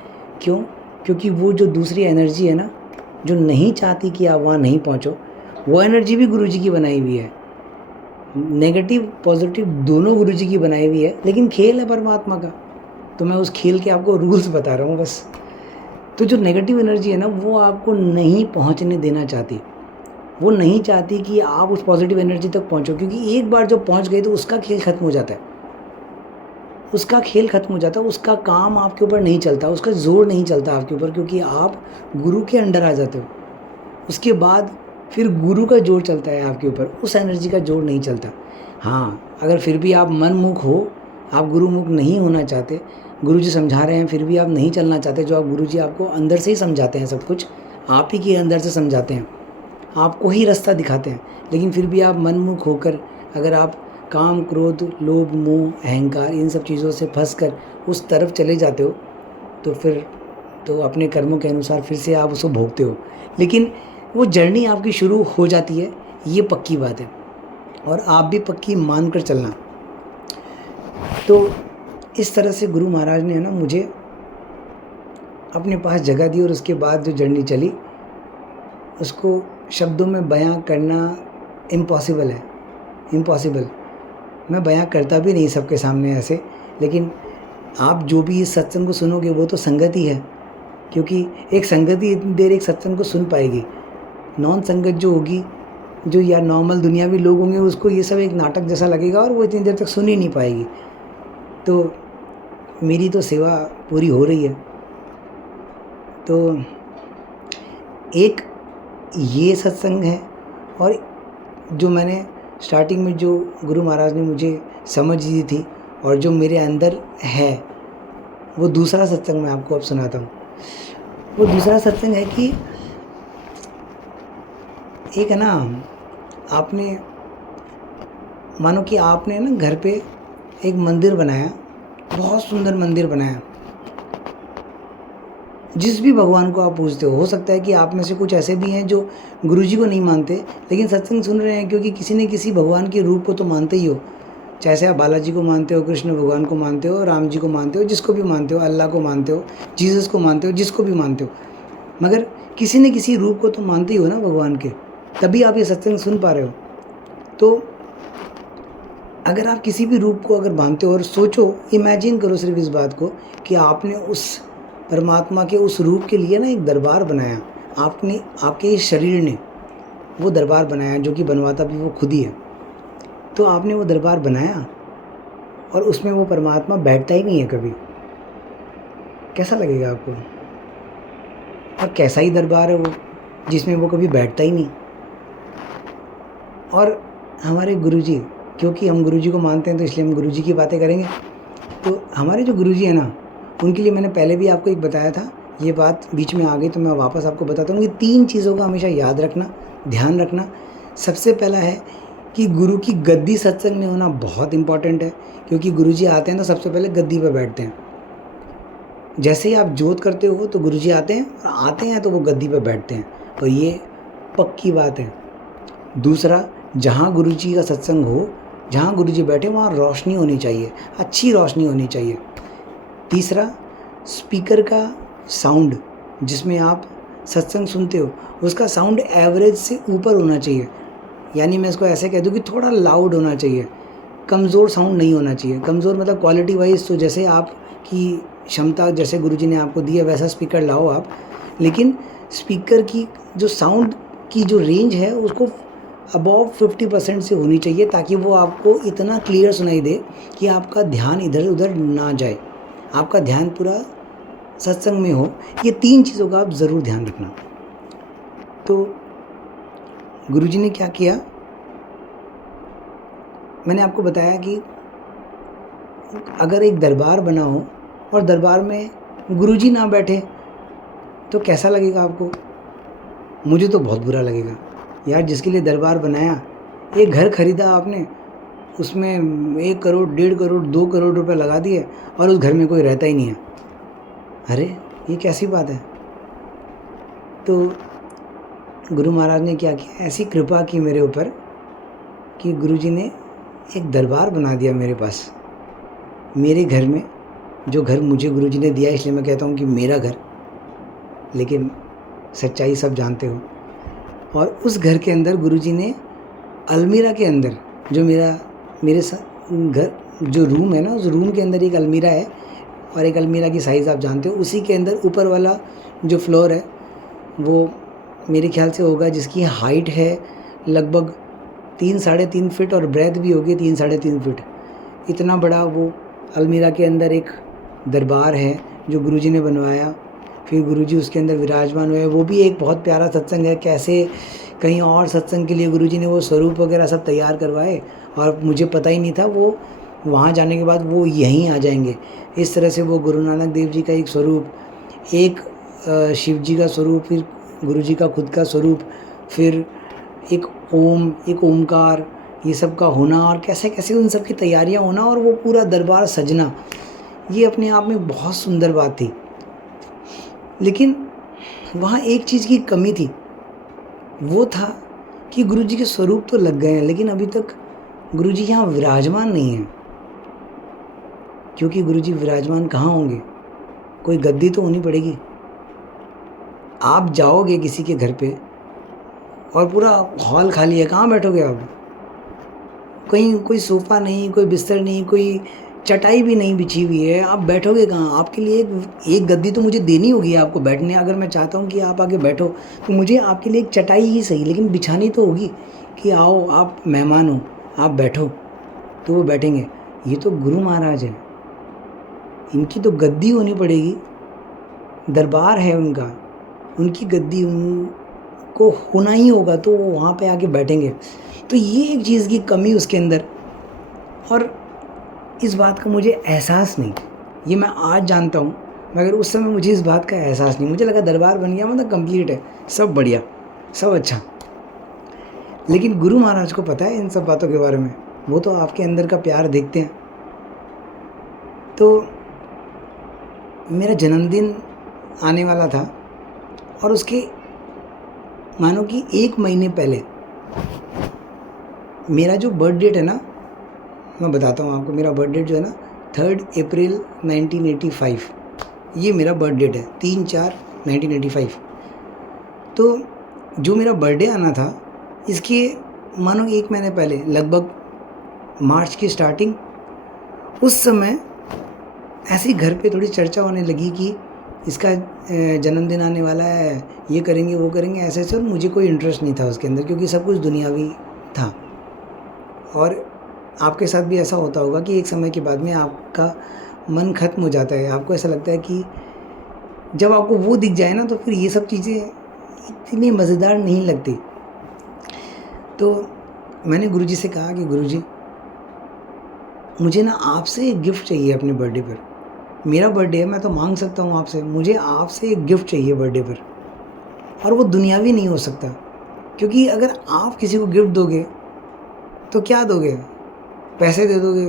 क्यों? क्योंकि वो जो दूसरी एनर्जी है ना, जो नहीं चाहती कि आप वहाँ नहीं पहुँचो, वो एनर्जी भी गुरुजी की बनाई हुई है। नेगेटिव पॉजिटिव दोनों गुरुजी की बनाई हुई है, लेकिन खेल है परमात्मा का। तो मैं उस खेल के आपको रूल्स बता रहा हूँ बस। तो जो नेगेटिव एनर्जी है ना, वो आपको नहीं पहुँचने देना चाहती। वो नहीं चाहती कि आप उस पॉजिटिव एनर्जी तक पहुँचो, क्योंकि एक बार जब पहुँच गए तो उसका खेल ख़त्म हो जाता है। उसका खेल ख़त्म हो जाता है, उसका काम आपके ऊपर नहीं चलता, उसका जोर नहीं चलता आपके ऊपर, क्योंकि आप गुरु के अंडर आ जाते हो। उसके बाद फिर गुरु का जोर चलता है आपके ऊपर, उस एनर्जी का जोर नहीं चलता। हाँ, अगर फिर भी आप मनमुख हो, आप गुरुमुख नहीं होना चाहते, गुरुजी समझा रहे हैं फिर भी आप नहीं चलना चाहते, जो आप गुरुजी आपको अंदर से ही समझाते हैं, सब कुछ आप ही के अंदर से समझाते हैं, आपको ही रास्ता दिखाते हैं, लेकिन फिर भी आप मनमुख होकर अगर आप काम, क्रोध, लोभ, मोह, अहंकार, इन सब चीज़ों से फंसकर उस तरफ चले जाते हो, तो फिर तो अपने कर्मों के अनुसार फिर से आप उसको भोगते हो। लेकिन वो जर्नी आपकी शुरू हो जाती है, ये पक्की बात है, और आप भी पक्की मान कर चलना। तो इस तरह से गुरु महाराज ने है ना मुझे अपने पास जगह दी, और उसके बाद जो जर्नी चली उसको शब्दों में बयां करना इम्पॉसिबल है, इम्पॉसिबल। मैं बयां करता भी नहीं सबके सामने ऐसे, लेकिन आप जो भी इस सत्संग को सुनोगे वो तो संगत ही है, क्योंकि एक संगत ही इतनी देर एक सत्संग को सुन पाएगी। नॉन संगत जो होगी, जो या नॉर्मल दुनियावी लोग होंगे, उसको ये सब एक नाटक जैसा लगेगा और वो इतनी देर तक सुन ही नहीं पाएगी। तो मेरी तो सेवा पूरी हो रही है। तो एक ये सत्संग है, और जो मैंने स्टार्टिंग में जो गुरु महाराज ने मुझे समझ दी थी और जो मेरे अंदर है, वो दूसरा सत्संग मैं आपको अब सुनाता हूँ। वो दूसरा सत्संग है कि एक है ना, आपने मानो कि आपने ना घर पे एक मंदिर बनाया, बहुत सुंदर मंदिर बनाया, जिस भी भगवान को आप पूजते हो सकता है कि आप में से कुछ ऐसे भी हैं जो गुरुजी को नहीं मानते, लेकिन सत्संग सुन रहे हैं क्योंकि किसी न किसी भगवान के रूप को तो मानते ही हो। चाहे आप बालाजी को मानते हो, कृष्ण भगवान को मानते हो, राम जी को मानते हो, जिसको भी मानते हो, अल्लाह को मानते हो, जीसस को मानते हो, जिसको भी मानते हो, मगर किसी न किसी रूप को तो मानते ही हो ना भगवान के, तभी आप ये सत्संग सुन पा रहे हो। तो अगर आप किसी भी रूप को अगर मानते हो, और सोचो, इमेजिन करो सिर्फ इस बात को कि आपने उस परमात्मा के उस रूप के लिए ना एक दरबार बनाया, आपने, आपके इस शरीर ने वो दरबार बनाया, जो कि बनवाता भी वो खुद ही है। तो आपने वो दरबार बनाया और उसमें वो परमात्मा बैठता ही नहीं है कभी। कैसा लगेगा आपको? और कैसा ही दरबार है वो जिसमें वो कभी बैठता ही नहीं। और हमारे गुरुजी, क्योंकि हम गुरुजी को मानते हैं तो इसलिए हम गुरुजी की बातें करेंगे। तो हमारे जो गुरुजी है ना, उनके लिए मैंने पहले भी आपको एक बताया था, ये बात बीच में आ गई तो मैं वापस आपको बताता हूँ कि 3 चीज़ों का हमेशा याद रखना, ध्यान रखना। सबसे पहला है कि गुरु की गद्दी सत्संग में होना बहुत इम्पॉर्टेंट है, क्योंकि गुरुजी आते हैं तो सबसे पहले गद्दी पर बैठते हैं। जैसे ही आप जोत करते हो तो गुरुजी आते हैं, और आते हैं तो वो गद्दी पर बैठते हैं, और ये पक्की बात है। दूसरा, जहाँ गुरुजी का सत्संग हो, जहाँ गुरुजी बैठे वहाँ रोशनी होनी चाहिए, अच्छी रोशनी होनी चाहिए। तीसरा, स्पीकर का साउंड जिसमें आप सत्संग सुनते हो, उसका साउंड एवरेज से ऊपर होना चाहिए। यानी मैं इसको ऐसे कह दूँ कि थोड़ा लाउड होना चाहिए, कमज़ोर साउंड नहीं होना चाहिए। कमज़ोर मतलब क्वालिटी वाइज तो जैसे आपकी क्षमता, जैसे गुरुजी ने आपको दी है वैसा स्पीकर लाओ आप, लेकिन स्पीकर की जो साउंड की जो रेंज है उसको अबव 50% से होनी चाहिए, ताकि वो आपको इतना क्लियर सुनाई दे कि आपका ध्यान इधर उधर ना जाए, आपका ध्यान पूरा सत्संग में हो। ये 3 चीज़ों का आप ज़रूर ध्यान रखना। तो गुरुजी ने क्या किया, मैंने आपको बताया कि अगर एक दरबार बना हो और दरबार में गुरुजी ना बैठे तो कैसा लगेगा आपको? मुझे तो बहुत बुरा लगेगा यार। जिसके लिए दरबार बनाया, एक घर खरीदा आपने, उसमें 1 करोड़, 1.5 करोड़, 2 करोड़ रुपए लगा दिए और उस घर में कोई रहता ही नहीं है। अरे ये कैसी बात है? तो गुरु महाराज ने क्या किया, ऐसी कृपा की मेरे ऊपर कि गुरुजी ने एक दरबार बना दिया मेरे पास, मेरे घर में। जो घर मुझे गुरुजी ने दिया, इसलिए मैं कहता हूँ कि मेरा घर, लेकिन सच्चाई सब जानते हो। और उस घर के अंदर गुरुजी ने अलमीरा के अंदर, जो मेरे घर जो रूम है ना, उस रूम के अंदर एक अलमीरा है, और एक अलमीरा की साइज़ आप जानते हो। उसी के अंदर ऊपर वाला जो फ्लोर है वो मेरे ख्याल से होगा, जिसकी हाइट है लगभग 3-3.5 फीट और ब्रेथ भी होगी 3-3.5 फीट। इतना बड़ा वो अलमीरा के अंदर एक दरबार है जो गुरुजी ने बनवाया। फिर गुरुजी उसके अंदर विराजमान हुए। वो भी एक बहुत प्यारा सत्संग है। कैसे कहीं और सत्संग के लिए गुरुजी ने वो स्वरूप वगैरह सब तैयार करवाए और मुझे पता ही नहीं था वो वहाँ जाने के बाद वो यहीं आ जाएंगे। इस तरह से वो गुरु नानक देव जी का एक स्वरूप, एक शिव जी का स्वरूप, फिर गुरुजी का खुद का स्वरूप, फिर एक ओम, एक ओमकार, ये सब का होना, और कैसे कैसे उन सब की तैयारियाँ होना और वो पूरा दरबार सजना, ये अपने आप में बहुत सुंदर बात थी। लेकिन वहाँ एक चीज़ की कमी थी, वो था कि गुरुजी के स्वरूप तो लग गए हैं, लेकिन अभी तक गुरुजी यहाँ विराजमान नहीं हैं। क्योंकि गुरुजी विराजमान कहाँ होंगे? कोई गद्दी तो होनी पड़ेगी। आप जाओगे किसी के घर पे और पूरा हॉल खाली है, कहाँ बैठोगे आप? कहीं कोई सोफ़ा नहीं, कोई बिस्तर नहीं, कोई चटाई भी नहीं बिछी हुई है, आप बैठोगे कहाँ? आपके लिए एक गद्दी तो मुझे देनी होगी आपको बैठने। अगर मैं चाहता हूँ कि आप आके बैठो तो मुझे आपके लिए एक चटाई ही सही, लेकिन बिछानी तो होगी कि आओ, आप मेहमान हो, आप बैठो, तो वो बैठेंगे। ये तो गुरु महाराज हैं, इनकी तो गद्दी होनी पड़ेगी, दरबार है उनका, उनकी गद्दी उनको होना ही होगा, तो वो वहाँ पे आके बैठेंगे। तो ये एक चीज़ की कमी उसके अंदर, और इस बात का मुझे एहसास नहीं, ये मैं आज जानता हूँ, मगर उस समय मुझे इस बात का एहसास नहीं। मुझे लगा दरबार बन गया मतलब कंप्लीट है, सब बढ़िया, सब अच्छा। लेकिन गुरु महाराज को पता है इन सब बातों के बारे में, वो तो आपके अंदर का प्यार देखते हैं। तो मेरा जन्मदिन आने वाला था और उसके मानो कि 1 महीने पहले मेरा जो बर्थ डेट है ना, मैं बताता हूँ आपको, मेरा बर्थ डेट जो है ना 3 अप्रैल 1985, ये मेरा बर्थ डेट है, 3/4/1985। तो जो मेरा बर्थडे आना था, इसके मानो 1 महीने पहले, लगभग मार्च की स्टार्टिंग, उस समय ऐसे ही घर पे थोड़ी चर्चा होने लगी कि इसका जन्मदिन आने वाला है, ये करेंगे वो करेंगे, ऐसे ऐसे। और मुझे कोई इंटरेस्ट नहीं था उसके अंदर, क्योंकि सब कुछ दुनियावी था। और आपके साथ भी ऐसा होता होगा कि एक समय के बाद में आपका मन खत्म हो जाता है, आपको ऐसा लगता है कि जब आपको वो दिख जाए ना, तो फिर ये सब चीज़ें इतनी मज़ेदार नहीं लगती। तो मैंने गुरुजी से कहा कि गुरुजी, मुझे ना आपसे एक गिफ्ट चाहिए अपने बर्थडे पर। मेरा बर्थडे है, मैं तो मांग सकता हूँ आपसे, मुझे आपसे एक गिफ्ट चाहिए बर्थडे पर, और वो दुनियावी नहीं हो सकता। क्योंकि अगर आप किसी को गिफ्ट दोगे तो क्या दोगे? पैसे दे दोगे,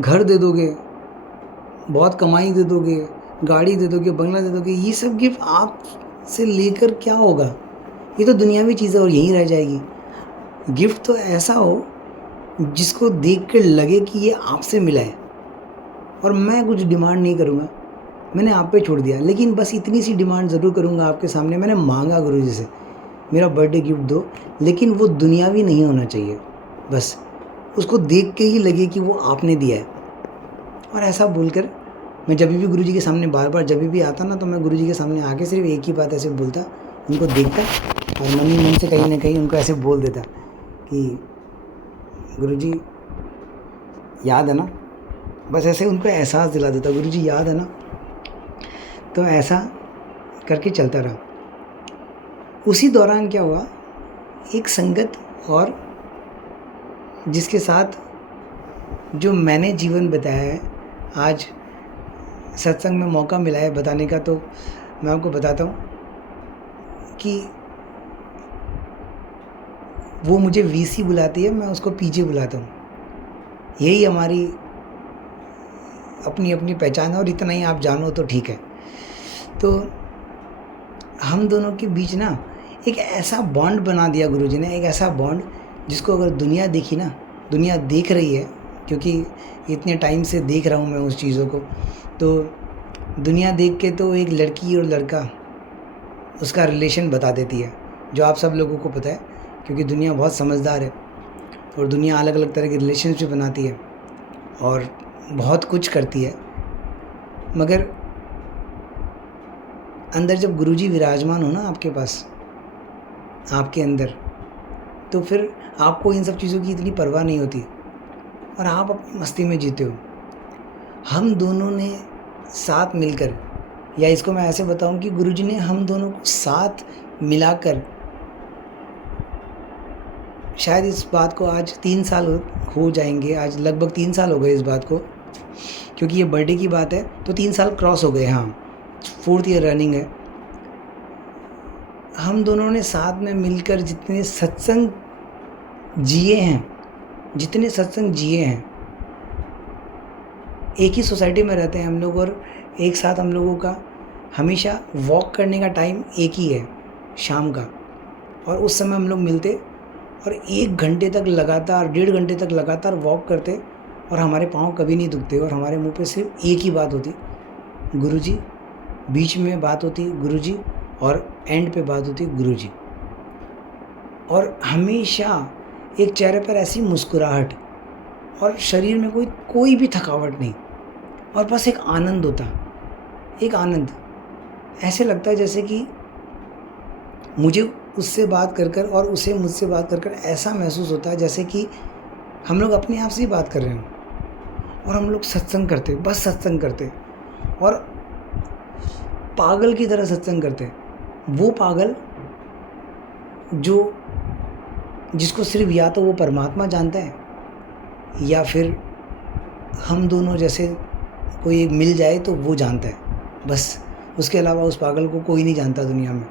घर दे दोगे, बहुत कमाई दे दोगे, गाड़ी दे दोगे, बंगला दे दोगे। ये सब गिफ्ट आप से लेकर क्या होगा? ये तो दुनियावी चीज़ है और यहीं रह जाएगी। गिफ्ट तो ऐसा हो जिसको देख कर लगे कि ये आपसे मिला है। और मैं कुछ डिमांड नहीं करूँगा, मैंने आप पे छोड़ दिया, लेकिन बस इतनी सी डिमांड ज़रूर करूँगा आपके सामने। मैंने मांगा गुरुजी से मेरा बर्थडे गिफ्ट दो, लेकिन वो दुनियावी नहीं होना चाहिए। बस उसको देख के ही लगे कि वो आपने दिया है। और ऐसा बोलकर मैं जब भी गुरुजी के सामने बार-बार जब भी आता ना, तो मैं गुरुजी के सामने आके सिर्फ एक ही बात ऐसे बोलता, उनको देखता और मन ही मन से कहीं ना कहीं उनको ऐसे बोल देता कि गुरुजी याद है ना। बस ऐसे उनको एहसास दिला देता, गुरुजी याद है ना। तो ऐसा करके चलता रहा। उसी दौरान क्या हुआ, एक संगत और जिसके साथ जो मैंने जीवन बिताया है, आज सत्संग में मौका मिला है बताने का, तो मैं आपको बताता हूँ कि वो मुझे वीसी बुलाती है, मैं उसको पीजे बुलाता हूँ। यही हमारी अपनी अपनी पहचान है, और इतना ही आप जानो तो ठीक है। तो हम दोनों के बीच ना एक ऐसा बॉन्ड बना दिया गुरुजी ने, एक ऐसा बॉन्ड जिसको अगर दुनिया देखी ना, दुनिया देख रही है, क्योंकि इतने टाइम से देख रहा हूँ मैं उस चीज़ों को, तो दुनिया देख के तो एक लड़की और लड़का उसका रिलेशन बता देती है, जो आप सब लोगों को पता है, क्योंकि दुनिया बहुत समझदार है और दुनिया अलग अलग तरह के रिलेशनशिप बनाती है और बहुत कुछ करती है। मगर अंदर जब गुरुजी विराजमान हो ना आपके पास, आपके अंदर, तो फिर आपको इन सब चीज़ों की इतनी परवाह नहीं होती और आप अपनी मस्ती में जीते हो। हम दोनों ने साथ मिलकर, या इसको मैं ऐसे बताऊं कि गुरुजी ने हम दोनों को साथ मिलाकर, शायद इस बात को आज 3 साल हो जाएंगे, आज लगभग 3 साल हो गए इस बात को, क्योंकि ये बर्थडे की बात है तो 3 साल क्रॉस हो गए। हाँ, 4th ईयर रनिंग है। हम दोनों ने साथ में मिलकर जितने सत्संग जिए हैं, एक ही सोसाइटी में रहते हैं हम लोग, और एक साथ हम लोगों का हमेशा वॉक करने का टाइम एक ही है, शाम का। और उस समय हम लोग मिलते और 1 घंटे तक लगातार, 1.5 घंटे तक लगातार वॉक करते, और हमारे पाँव कभी नहीं दुखते और हमारे मुंह पे सिर्फ एक ही बात होती, गुरुजी। बीच में बात होती गुरुजी और एंड पे बात होती गुरुजी। और हमेशा एक चेहरे पर ऐसी मुस्कुराहट और शरीर में कोई भी थकावट नहीं, और बस एक आनंद होता, एक आनंद। ऐसे लगता है जैसे कि मुझे उससे बात कर कर और उसे मुझसे बात कर कर ऐसा महसूस होता है जैसे कि हम लोग अपने आप से ही बात कर रहे हों, और हम लोग सत्संग करते, बस सत्संग करते, और पागल की तरह सत्संग करते। वो पागल जिसको सिर्फ या तो वो परमात्मा जानता है, या फिर हम दोनों जैसे कोई एक मिल जाए तो वो जानता है, बस। उसके अलावा उस पागल को कोई नहीं जानता दुनिया में।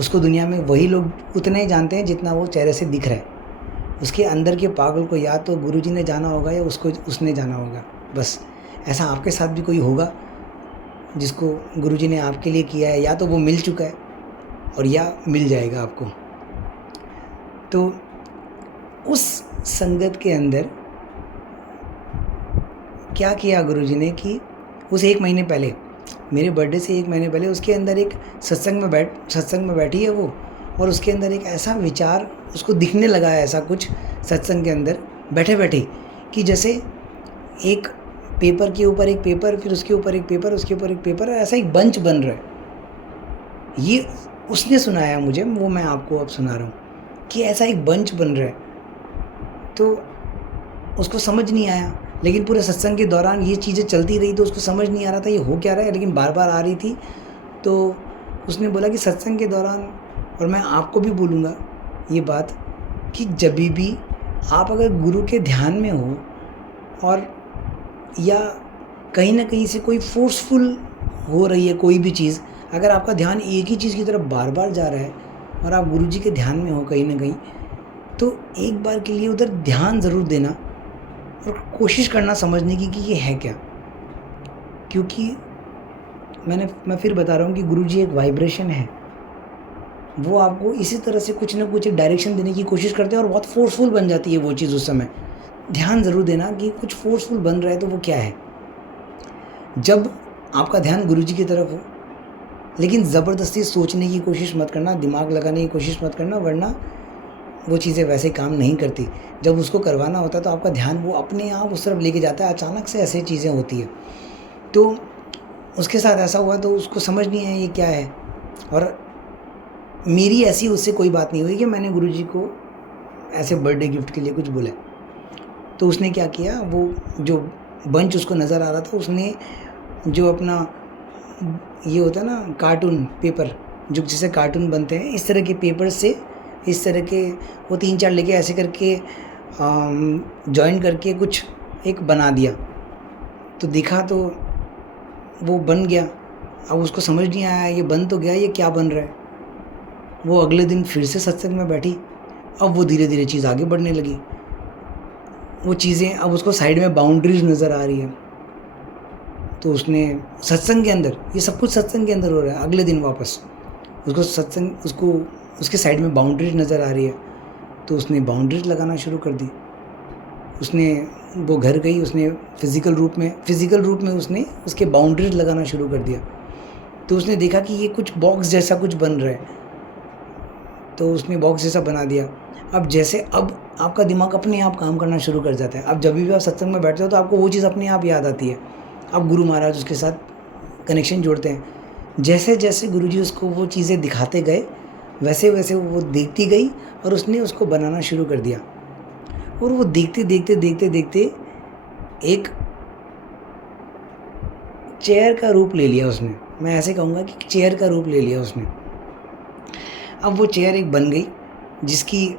उसको दुनिया में वही लोग उतने ही जानते हैं जितना वो चेहरे से दिख रहा है। उसके अंदर के पागल को या तो गुरुजी ने जाना होगा या उसने जाना होगा, बस। ऐसा आपके साथ भी कोई होगा जिसको गुरुजी ने आपके लिए किया है, या तो वो मिल चुका है और या मिल जाएगा आपको। तो उस संगत के अंदर क्या किया गुरुजी ने कि उस 1 महीने पहले, मेरे बर्थडे से 1 महीने पहले, उसके अंदर एक सत्संग में बैठी है वो, और उसके अंदर एक ऐसा विचार उसको दिखने लगा है, ऐसा कुछ सत्संग के अंदर बैठे बैठे, कि जैसे एक पेपर के ऊपर एक पेपर, फिर उसके ऊपर एक पेपर, उसके ऊपर एक पेपर, ऐसा एक बंच बन रहा है। ये उसने सुनाया मुझे, वो मैं आपको अब सुना रहा हूँ कि ऐसा एक बंच बन रहा है। तो उसको समझ नहीं आया, लेकिन पूरे सत्संग के दौरान ये चीज़ें चलती रही, तो उसको समझ नहीं आ रहा था ये हो क्या रहा है, लेकिन बार बार आ रही थी। तो उसने बोला कि सत्संग के दौरान, और मैं आपको भी बोलूँगा ये बात, कि जब भी आप अगर गुरु के ध्यान में हो, और या कहीं ना कहीं से कोई फोर्सफुल हो रही है कोई भी चीज़, अगर आपका ध्यान एक ही चीज़ की तरफ बार बार जा रहा है और आप गुरुजी के ध्यान में हो कहीं ना कहीं, तो एक बार के लिए उधर ध्यान ज़रूर देना और कोशिश करना समझने की कि ये है क्या। क्योंकि मैं फिर बता रहा हूँ कि गुरुजी एक वाइब्रेशन है, वो आपको इसी तरह से कुछ ना कुछ डायरेक्शन देने की कोशिश करते हैं, और बहुत फोर्सफुल बन जाती है वो चीज़ उस समय। ध्यान ज़रूर देना कि कुछ फोर्सफुल बन रहा है तो वो क्या है। जब आपका ध्यान गुरुजी की तरफ हो, लेकिन ज़बरदस्ती सोचने की कोशिश मत करना, दिमाग लगाने की कोशिश मत करना, वरना वो चीज़ें वैसे काम नहीं करती। जब उसको करवाना होता है तो आपका ध्यान वो अपने आप उस तरफ लेके जाता है, अचानक से ऐसी चीज़ें होती है। तो उसके साथ ऐसा हुआ तो उसको समझ नहीं आया ये क्या है। और मेरी ऐसी उससे कोई बात नहीं हुई कि मैंने गुरुजी को ऐसे बर्थडे गिफ्ट के लिए कुछ बोला। तो उसने क्या किया, वो जो बंच उसको नज़र आ रहा था, उसने जो अपना ये होता है ना कार्टून पेपर, जो जैसे कार्टून बनते हैं इस तरह के पेपर से, इस तरह के वो 3-4 लेके ऐसे करके जॉइन करके कुछ एक बना दिया। तो देखा तो वो बन गया। अब उसको समझ नहीं आया ये बन तो गया, ये क्या बन रहा है। वो अगले दिन फिर से सत्संग में बैठी। अब वो धीरे धीरे चीज़ आगे बढ़ने लगी। वो चीज़ें अब उसको साइड में बाउंड्रीज नज़र आ रही है। तो उसने सत्संग के अंदर, ये सब कुछ सत्संग के अंदर हो रहा है। अगले दिन वापस उसको सत्संग, उसको उसके साइड में बाउंड्रीज नज़र आ रही है। तो उसने बाउंड्रीज लगाना शुरू कर दी। उसने वो घर गई, उसने फिज़िकल रूप में उसने उसके बाउंड्रीज लगाना शुरू कर दिया। तो उसने देखा कि ये कुछ बॉक्स जैसा कुछ बन रहा है। तो उसने बॉक्स जैसा बना दिया। अब आपका दिमाग अपने आप काम करना शुरू कर जाता है। अब जब भी आप सत्संग में बैठते हो तो आपको वो चीज़ अपने आप याद आती है। अब गुरु महाराज उसके साथ कनेक्शन जोड़ते हैं। जैसे जैसे गुरुजी उसको वो चीज़ें दिखाते गए, वैसे वैसे वो देखती गई और उसने उसको बनाना शुरू कर दिया। और वो देखते देखते देखते देखते एक चेयर का रूप ले लिया उसने। मैं ऐसे कहूँगा कि चेयर का रूप ले लिया उसने। अब वो चेयर एक बन गई जिसकी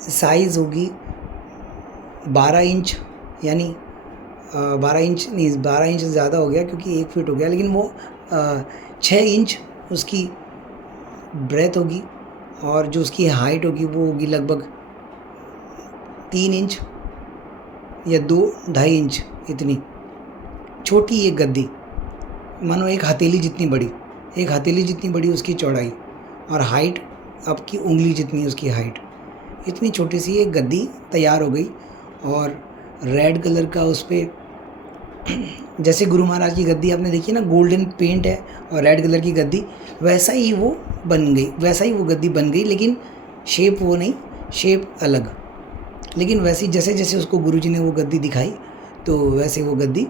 साइज़ होगी 12 इंच, यानी 12 इंच नहीं, 12 इंच ज़्यादा हो गया क्योंकि 1 फीट हो गया, लेकिन वो 6 इंच उसकी ब्रेथ होगी और जो उसकी हाइट होगी वो होगी लगभग 3 इंच या 2-2.5 इंच। इतनी छोटी एक गद्दी, मानो एक हथेली जितनी बड़ी उसकी चौड़ाई, और हाइट आपकी उंगली जितनी उसकी हाइट। इतनी छोटी सी एक गद्दी तैयार हो गई। और रेड कलर का उस पर, जैसे गुरु महाराज की गद्दी आपने देखी ना, गोल्डन पेंट है और रेड कलर की गद्दी, वैसा ही वो गद्दी बन गई। लेकिन शेप वो नहीं, शेप अलग। लेकिन वैसी जैसे जैसे उसको गुरुजी ने वो गद्दी दिखाई तो वैसे वो गद्दी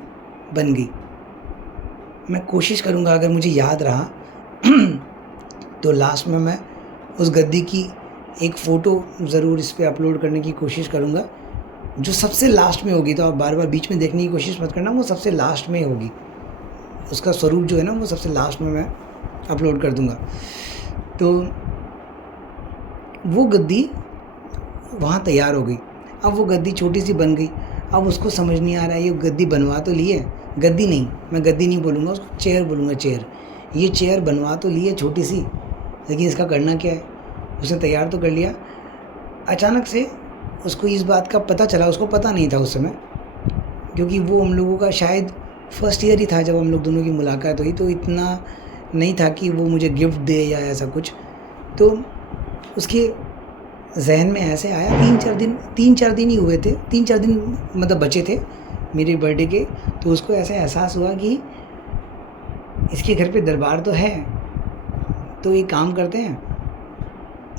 बन गई। मैं कोशिश करूँगा, अगर मुझे याद रहा तो लास्ट में मैं उस गद्दी की एक फ़ोटो ज़रूर इस पर अपलोड करने की कोशिश करूँगा, जो सबसे लास्ट में होगी। तो आप बार बार बीच में देखने की कोशिश मत करना, वो सबसे लास्ट में होगी। उसका स्वरूप जो है ना, वो सबसे लास्ट में मैं अपलोड कर दूँगा। तो वो गद्दी वहाँ तैयार हो गई। अब वो गद्दी छोटी सी बन गई। अब उसको समझ नहीं आ रहा है ये गद्दी बनवा तो ली है, गद्दी नहीं, मैं गद्दी नहीं बोलूँगा, उसको चेयर बोलूँगा। चेयर, ये चेयर बनवा तो ली है छोटी सी, लेकिन इसका करना क्या है। उसने तैयार तो कर लिया। अचानक से उसको इस बात का पता चला, उसको पता नहीं था उस समय, क्योंकि वो हम लोगों का शायद फर्स्ट ईयर ही था जब हम लोग दोनों की मुलाकात हुई। तो इतना नहीं था कि वो मुझे गिफ्ट दे या ऐसा कुछ। तो उसके जहन में ऐसे आया, 3-4 दिन ही हुए थे, 3-4 दिन मतलब बचे थे मेरे बर्थडे के। तो उसको ऐसा एहसास हुआ कि इसके घर पे दरबार तो है, तो एक काम करते हैं,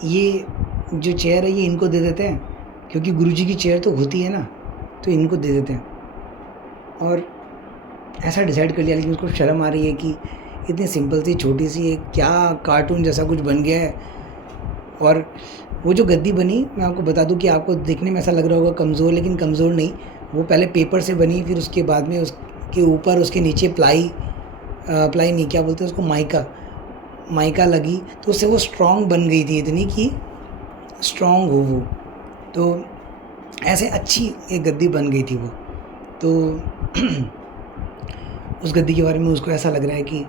ये जो चेयर है ये इनको दे देते हैं, क्योंकि गुरुजी की चेयर तो होती है ना, तो इनको दे देते हैं। और ऐसा डिसाइड कर लिया। लेकिन उसको शर्म आ रही है कि इतनी सिंपल सी छोटी सी एक क्या कार्टून जैसा कुछ बन गया है। और वो जो गद्दी बनी, मैं आपको बता दूं कि आपको देखने में ऐसा लग रहा होगा कमज़ोर, लेकिन कमज़ोर नहीं। वो पहले पेपर से बनी, फिर उसके बाद में उसके ऊपर उसके नीचे प्लाई नहीं, क्या बोलते हैं उसको, माइका लगी। तो उससे वो स्ट्रॉन्ग बन गई थी, इतनी कि स्ट्रॉन्ग हो वो। तो ऐसे अच्छी एक गद्दी बन गई थी वो। तो उस गद्दी के बारे में उसको ऐसा लग रहा है कि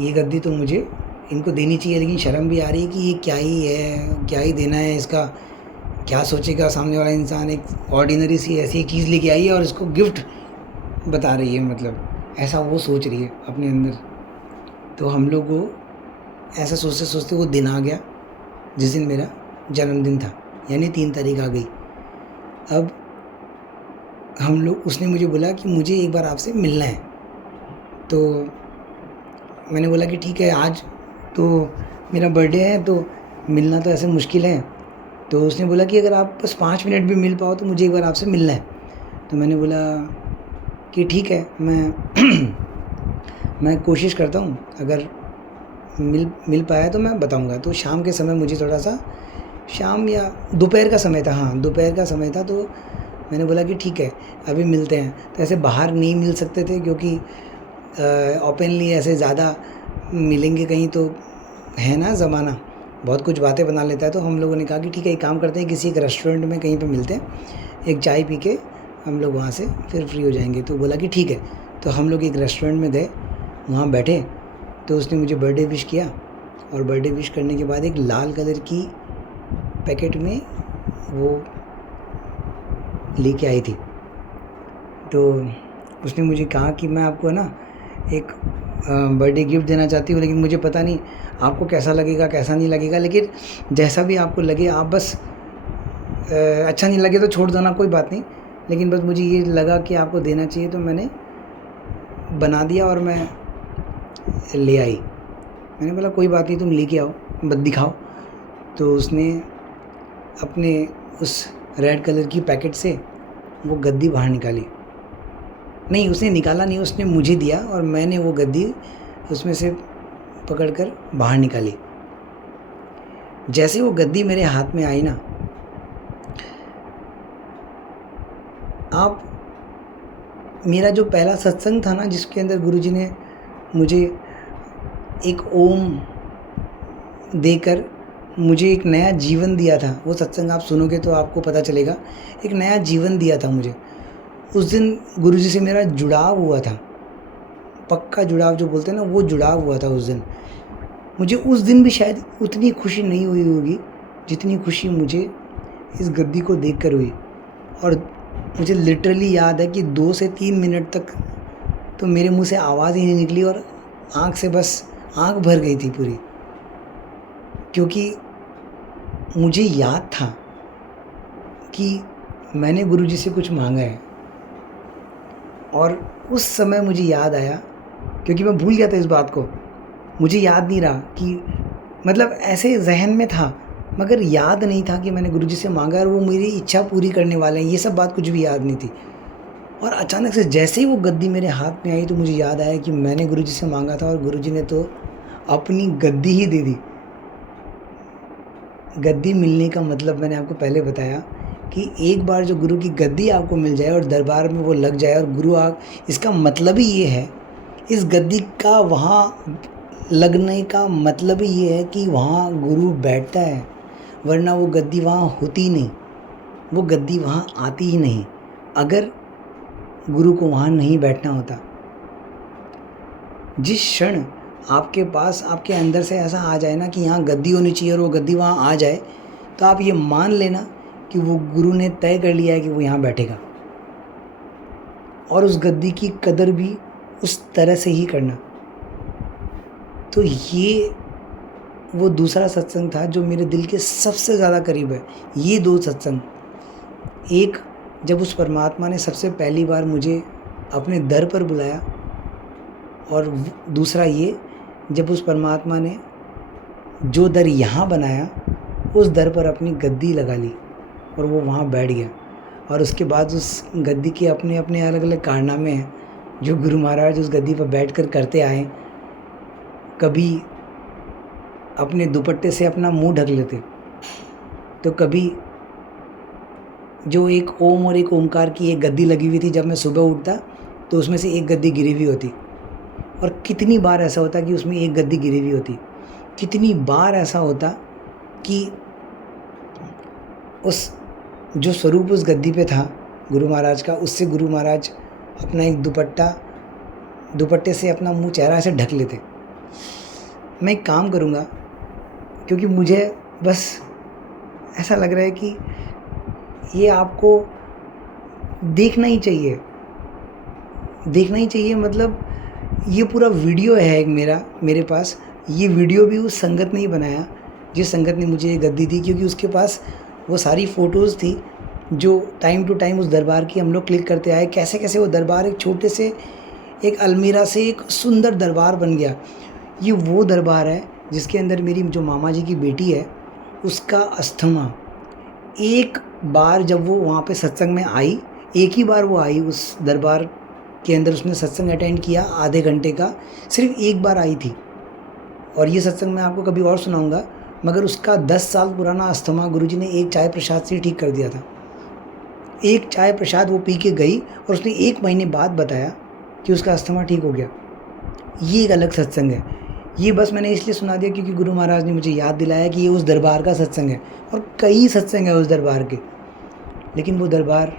ये गद्दी तो मुझे इनको देनी चाहिए, लेकिन शर्म भी आ रही है कि ये क्या ही है, क्या ही देना है इसका, क्या सोचेगा सामने वाला इंसान। एक ऑर्डिनरी सी ऐसी एक चीज़ लेके आई है और इसको गिफ्ट बता रही है, मतलब ऐसा वो सोच रही है अपने अंदर। तो हम लोग को ऐसा सोचते सोचते वो दिन आ गया जिस दिन मेरा जन्मदिन था, यानी 3 तारीख आ गई। अब उसने मुझे बोला कि मुझे एक बार आपसे मिलना है। तो मैंने बोला कि ठीक है, आज तो मेरा बर्थडे है तो मिलना तो ऐसे मुश्किल है। तो उसने बोला कि अगर आप बस 5 मिनट भी मिल पाओ तो मुझे एक बार आपसे मिलना है। तो मैंने बोला कि ठीक है, मैं कोशिश करता हूँ, अगर मिल पाया तो मैं बताऊँगा। तो शाम के समय मुझे थोड़ा-सा, शाम या दोपहर का समय था, हाँ, दोपहर का समय था, तो मैंने बोला कि ठीक है, अभी मिलते हैं। तो ऐसे बाहर नहीं मिल सकते थे क्योंकि ओपनली ऐसे ज़्यादा मिलेंगे कहीं तो है ना ज़माना, बहुत कुछ बातें बना लेता है। तो हम लोगों ने कहा कि ठीक है, एक काम करते हैं, किसी एक रेस्टोरेंट में कहीं पे मिलते हैं, एक चाय पी के हम लोग वहाँ से फिर फ्री हो जाएंगे। तो बोला कि ठीक है। तो हम लोग एक रेस्टोरेंट में गए, वहाँ बैठे, तो उसने मुझे बर्थडे विश किया, और बर्थडे विश करने के बाद एक लाल कलर की पैकेट में वो लेके आई थी। तो उसने मुझे कहा कि मैं आपको ना एक बर्थडे गिफ्ट देना चाहती हूँ, लेकिन मुझे पता नहीं आपको कैसा लगेगा कैसा नहीं लगेगा, लेकिन जैसा भी आपको लगे आप बस अच्छा नहीं लगे तो छोड़ देना, कोई बात नहीं, लेकिन बस मुझे ये लगा कि आपको देना चाहिए तो मैंने बना दिया और मैं ले आई। मैंने बोला कोई बात नहीं, तुम लेके आओ, बस दिखाओ। तो उसने अपने उस रेड कलर की पैकेट से वो गद्दी बाहर निकाली। नहीं, उसने निकाला नहीं, उसने मुझे दिया और मैंने वो गद्दी उसमें से पकड़कर बाहर निकाली। जैसे वो गद्दी मेरे हाथ में आई ना, आप, मेरा जो पहला सत्संग था ना, जिसके अंदर गुरुजी ने मुझे एक ओम देकर मुझे एक नया जीवन दिया था, वो सत्संग आप सुनोगे तो आपको पता चलेगा, एक नया जीवन दिया था मुझे। उस दिन गुरुजी से मेरा जुड़ाव हुआ था, पक्का जुड़ाव जो बोलते हैं ना, वो जुड़ाव हुआ था उस दिन। मुझे उस दिन भी शायद उतनी खुशी नहीं हुई होगी जितनी खुशी मुझे इस गद्दी को देखकर हुई। और मुझे लिटरली याद है कि 2 से 3 मिनट तक तो मेरे मुंह से आवाज़ ही नहीं निकली और आँख से बस आँख भर गई थी पूरी, क्योंकि मुझे याद था कि मैंने गुरुजी से कुछ मांगा है। और उस समय मुझे याद आया, क्योंकि मैं भूल गया था इस बात को, मुझे याद नहीं रहा कि, मतलब ऐसे जहन में था मगर याद नहीं था कि मैंने गुरुजी से मांगा और वो मेरी इच्छा पूरी करने वाले हैं, ये सब बात कुछ भी याद नहीं थी। और अचानक से जैसे ही वो गद्दी मेरे हाथ में आई तो मुझे याद आया कि मैंने गुरुजी से मांगा था और गुरुजी ने तो अपनी गद्दी ही दे दी। गद्दी मिलने का मतलब मैंने आपको पहले बताया कि एक बार जो गुरु की गद्दी आपको मिल जाए और दरबार में वो लग जाए और गुरु आप, इसका मतलब ही ये है, इस गद्दी का वहाँ लगने का मतलब ही ये है कि वहाँ गुरु बैठता है, वरना वो गद्दी वहाँ होती ही नहीं, वो गद्दी वहाँ आती ही नहीं अगर गुरु को वहाँ नहीं बैठना होता। जिस क्षण आपके पास, आपके अंदर से ऐसा आ जाए ना कि यहाँ गद्दी होनी चाहिए और वो गद्दी वहाँ आ जाए, तो आप ये मान लेना कि वो गुरु ने तय कर लिया है कि वो यहाँ बैठेगा, और उस गद्दी की कदर भी उस तरह से ही करना। तो ये वो दूसरा सत्संग था जो मेरे दिल के सबसे ज़्यादा करीब है। ये 2 सत्संग, एक जब उस परमात्मा ने सबसे पहली बार मुझे अपने दर पर बुलाया, और दूसरा ये जब उस परमात्मा ने जो दर यहाँ बनाया उस दर पर अपनी गद्दी लगा ली और वो वहाँ बैठ गया। और उसके बाद उस गद्दी के अपने अपने अलग अलग कारनामे हैं जो गुरु महाराज उस गद्दी पर बैठकर करते आए। कभी अपने दुपट्टे से अपना मुंह ढक लेते, तो कभी जो एक ओम और एक ओमकार की एक गद्दी लगी हुई थी, जब मैं सुबह उठता तो उसमें से एक गद्दी गिरी हुई होती। और कितनी बार ऐसा होता कि उसमें एक गद्दी गिरी हुई होती, कितनी बार ऐसा होता कि उस जो स्वरूप उस गद्दी पे था गुरु महाराज का, उससे गुरु महाराज अपना एक दुपट्टे से अपना मुंह चेहरा से ढक लेते। मैं एक काम करूँगा, क्योंकि मुझे बस ऐसा लग रहा है कि ये आपको देखना ही चाहिए, मतलब ये पूरा वीडियो है एक मेरे पास। ये वीडियो भी उस संगत ने ही बनाया जिस संगत ने मुझे ये गद्दी दी, क्योंकि उसके पास वो सारी फ़ोटोज़ थी जो टाइम टू टाइम उस दरबार की हम लोग क्लिक करते आए, कैसे कैसे वो दरबार एक छोटे से एक अलमीरा से एक सुंदर दरबार बन गया। ये वो दरबार है जिसके अंदर मेरी जो मामा जी की बेटी है उसका अस्थमा, एक बार जब वो वहाँ पे सत्संग में आई, एक ही बार वो आई उस दरबार के अंदर, उसने सत्संग अटेंड किया आधे घंटे का, सिर्फ एक बार आई थी। और ये सत्संग मैं आपको कभी और सुनाऊंगा, मगर उसका 10 साल पुराना अस्थमा गुरुजी ने एक चाय प्रसाद से ठीक कर दिया था। एक चाय प्रसाद वो पी के गई और उसने 1 महीने बाद बताया कि उसका अस्थमा ठीक हो गया। ये एक अलग सत्संग है। ये बस मैंने इसलिए सुना दिया क्योंकि गुरु महाराज ने मुझे याद दिलाया कि ये उस दरबार का सत्संग है, और कई सत्संग है उस दरबार के, लेकिन वो दरबार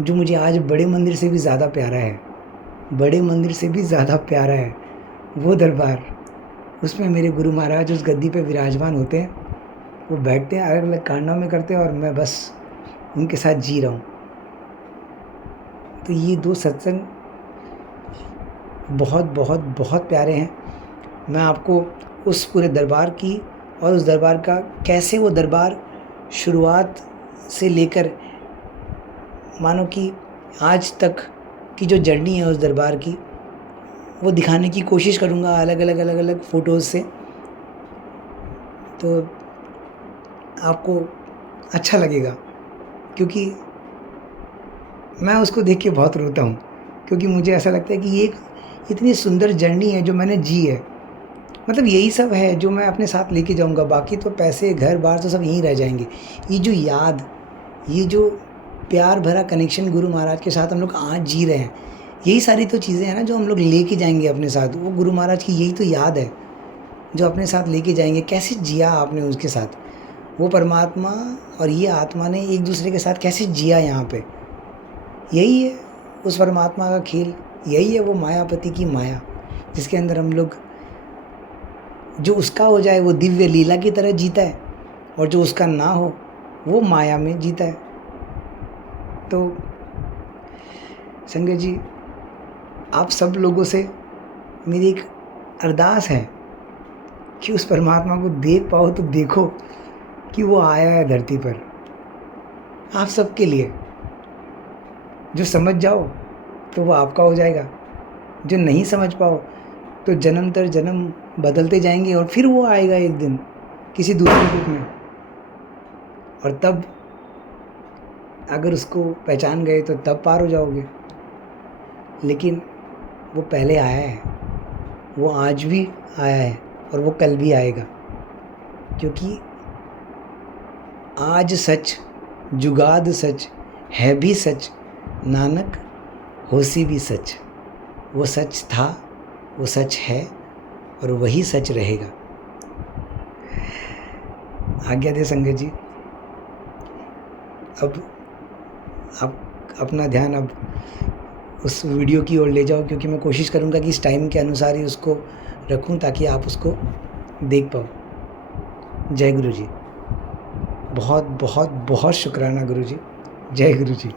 जो मुझे आज बड़े मंदिर से भी ज़्यादा प्यारा है, बड़े मंदिर से भी ज़्यादा प्यारा है वो दरबार। उसमें मेरे गुरु महाराज उस गद्दी पे विराजमान होते हैं, वो बैठते हैं, अलग अलग कारनामे करते हैं, और मैं बस उनके साथ जी रहा हूँ। तो ये 2 सत्संग बहुत बहुत बहुत प्यारे हैं। मैं आपको उस पूरे दरबार की और उस दरबार का कैसे वो दरबार शुरुआत से लेकर मानो कि आज तक की जो जर्नी है उस दरबार की, वो दिखाने की कोशिश करूँगा अलग अलग फ़ोटोज़ से। तो आपको अच्छा लगेगा, क्योंकि मैं उसको देख के बहुत रोता हूँ, क्योंकि मुझे ऐसा लगता है कि ये एक इतनी सुंदर जर्नी है जो मैंने जी है। मतलब यही सब है जो मैं अपने साथ लेके जाऊँगा, बाकी तो पैसे घर बार तो सब यहीं रह जाएंगे। ये जो याद, ये जो प्यार भरा कनेक्शन गुरु महाराज के साथ हम लोग आज जी रहे हैं, यही सारी तो चीज़ें हैं ना जो हम लोग लेके जाएंगे अपने साथ। वो गुरु महाराज की यही तो याद है जो अपने साथ लेके जाएंगे। कैसे जिया आपने उसके साथ, वो परमात्मा और ये आत्मा ने एक दूसरे के साथ कैसे जिया यहाँ पे। यही है उस परमात्मा का खेल, यही है वो मायापति की माया, जिसके अंदर हम लोग, जो उसका हो जाए वो दिव्य लीला की तरह जीता है, और जो उसका ना हो वो माया में जीता है। तो संगत जी, आप सब लोगों से मेरी एक अरदास है कि उस परमात्मा को देख पाओ तो देखो कि वो आया है धरती पर आप सबके लिए। जो समझ जाओ तो वो आपका हो जाएगा, जो नहीं समझ पाओ तो जन्म दर जन्म बदलते जाएंगे, और फिर वो आएगा एक दिन किसी दूसरे रूप में। और तब अगर उसको पहचान गए तो तब पार हो जाओगे। लेकिन वो पहले आया है, वो आज भी आया है, और वो कल भी आएगा, क्योंकि आज सच जुगाद सच है भी सच, नानक होसी भी सच। वो सच था, वो सच है, और वही सच रहेगा। आज्ञा दे संगत जी, अब आप अपना ध्यान अब उस वीडियो की ओर ले जाओ, क्योंकि मैं कोशिश करूँगा कि इस टाइम के अनुसार ही उसको रखूँ ताकि आप उसको देख पाओ। जय गुरु जी। बहुत बहुत बहुत शुक्राना गुरु जी। जय गुरु जी।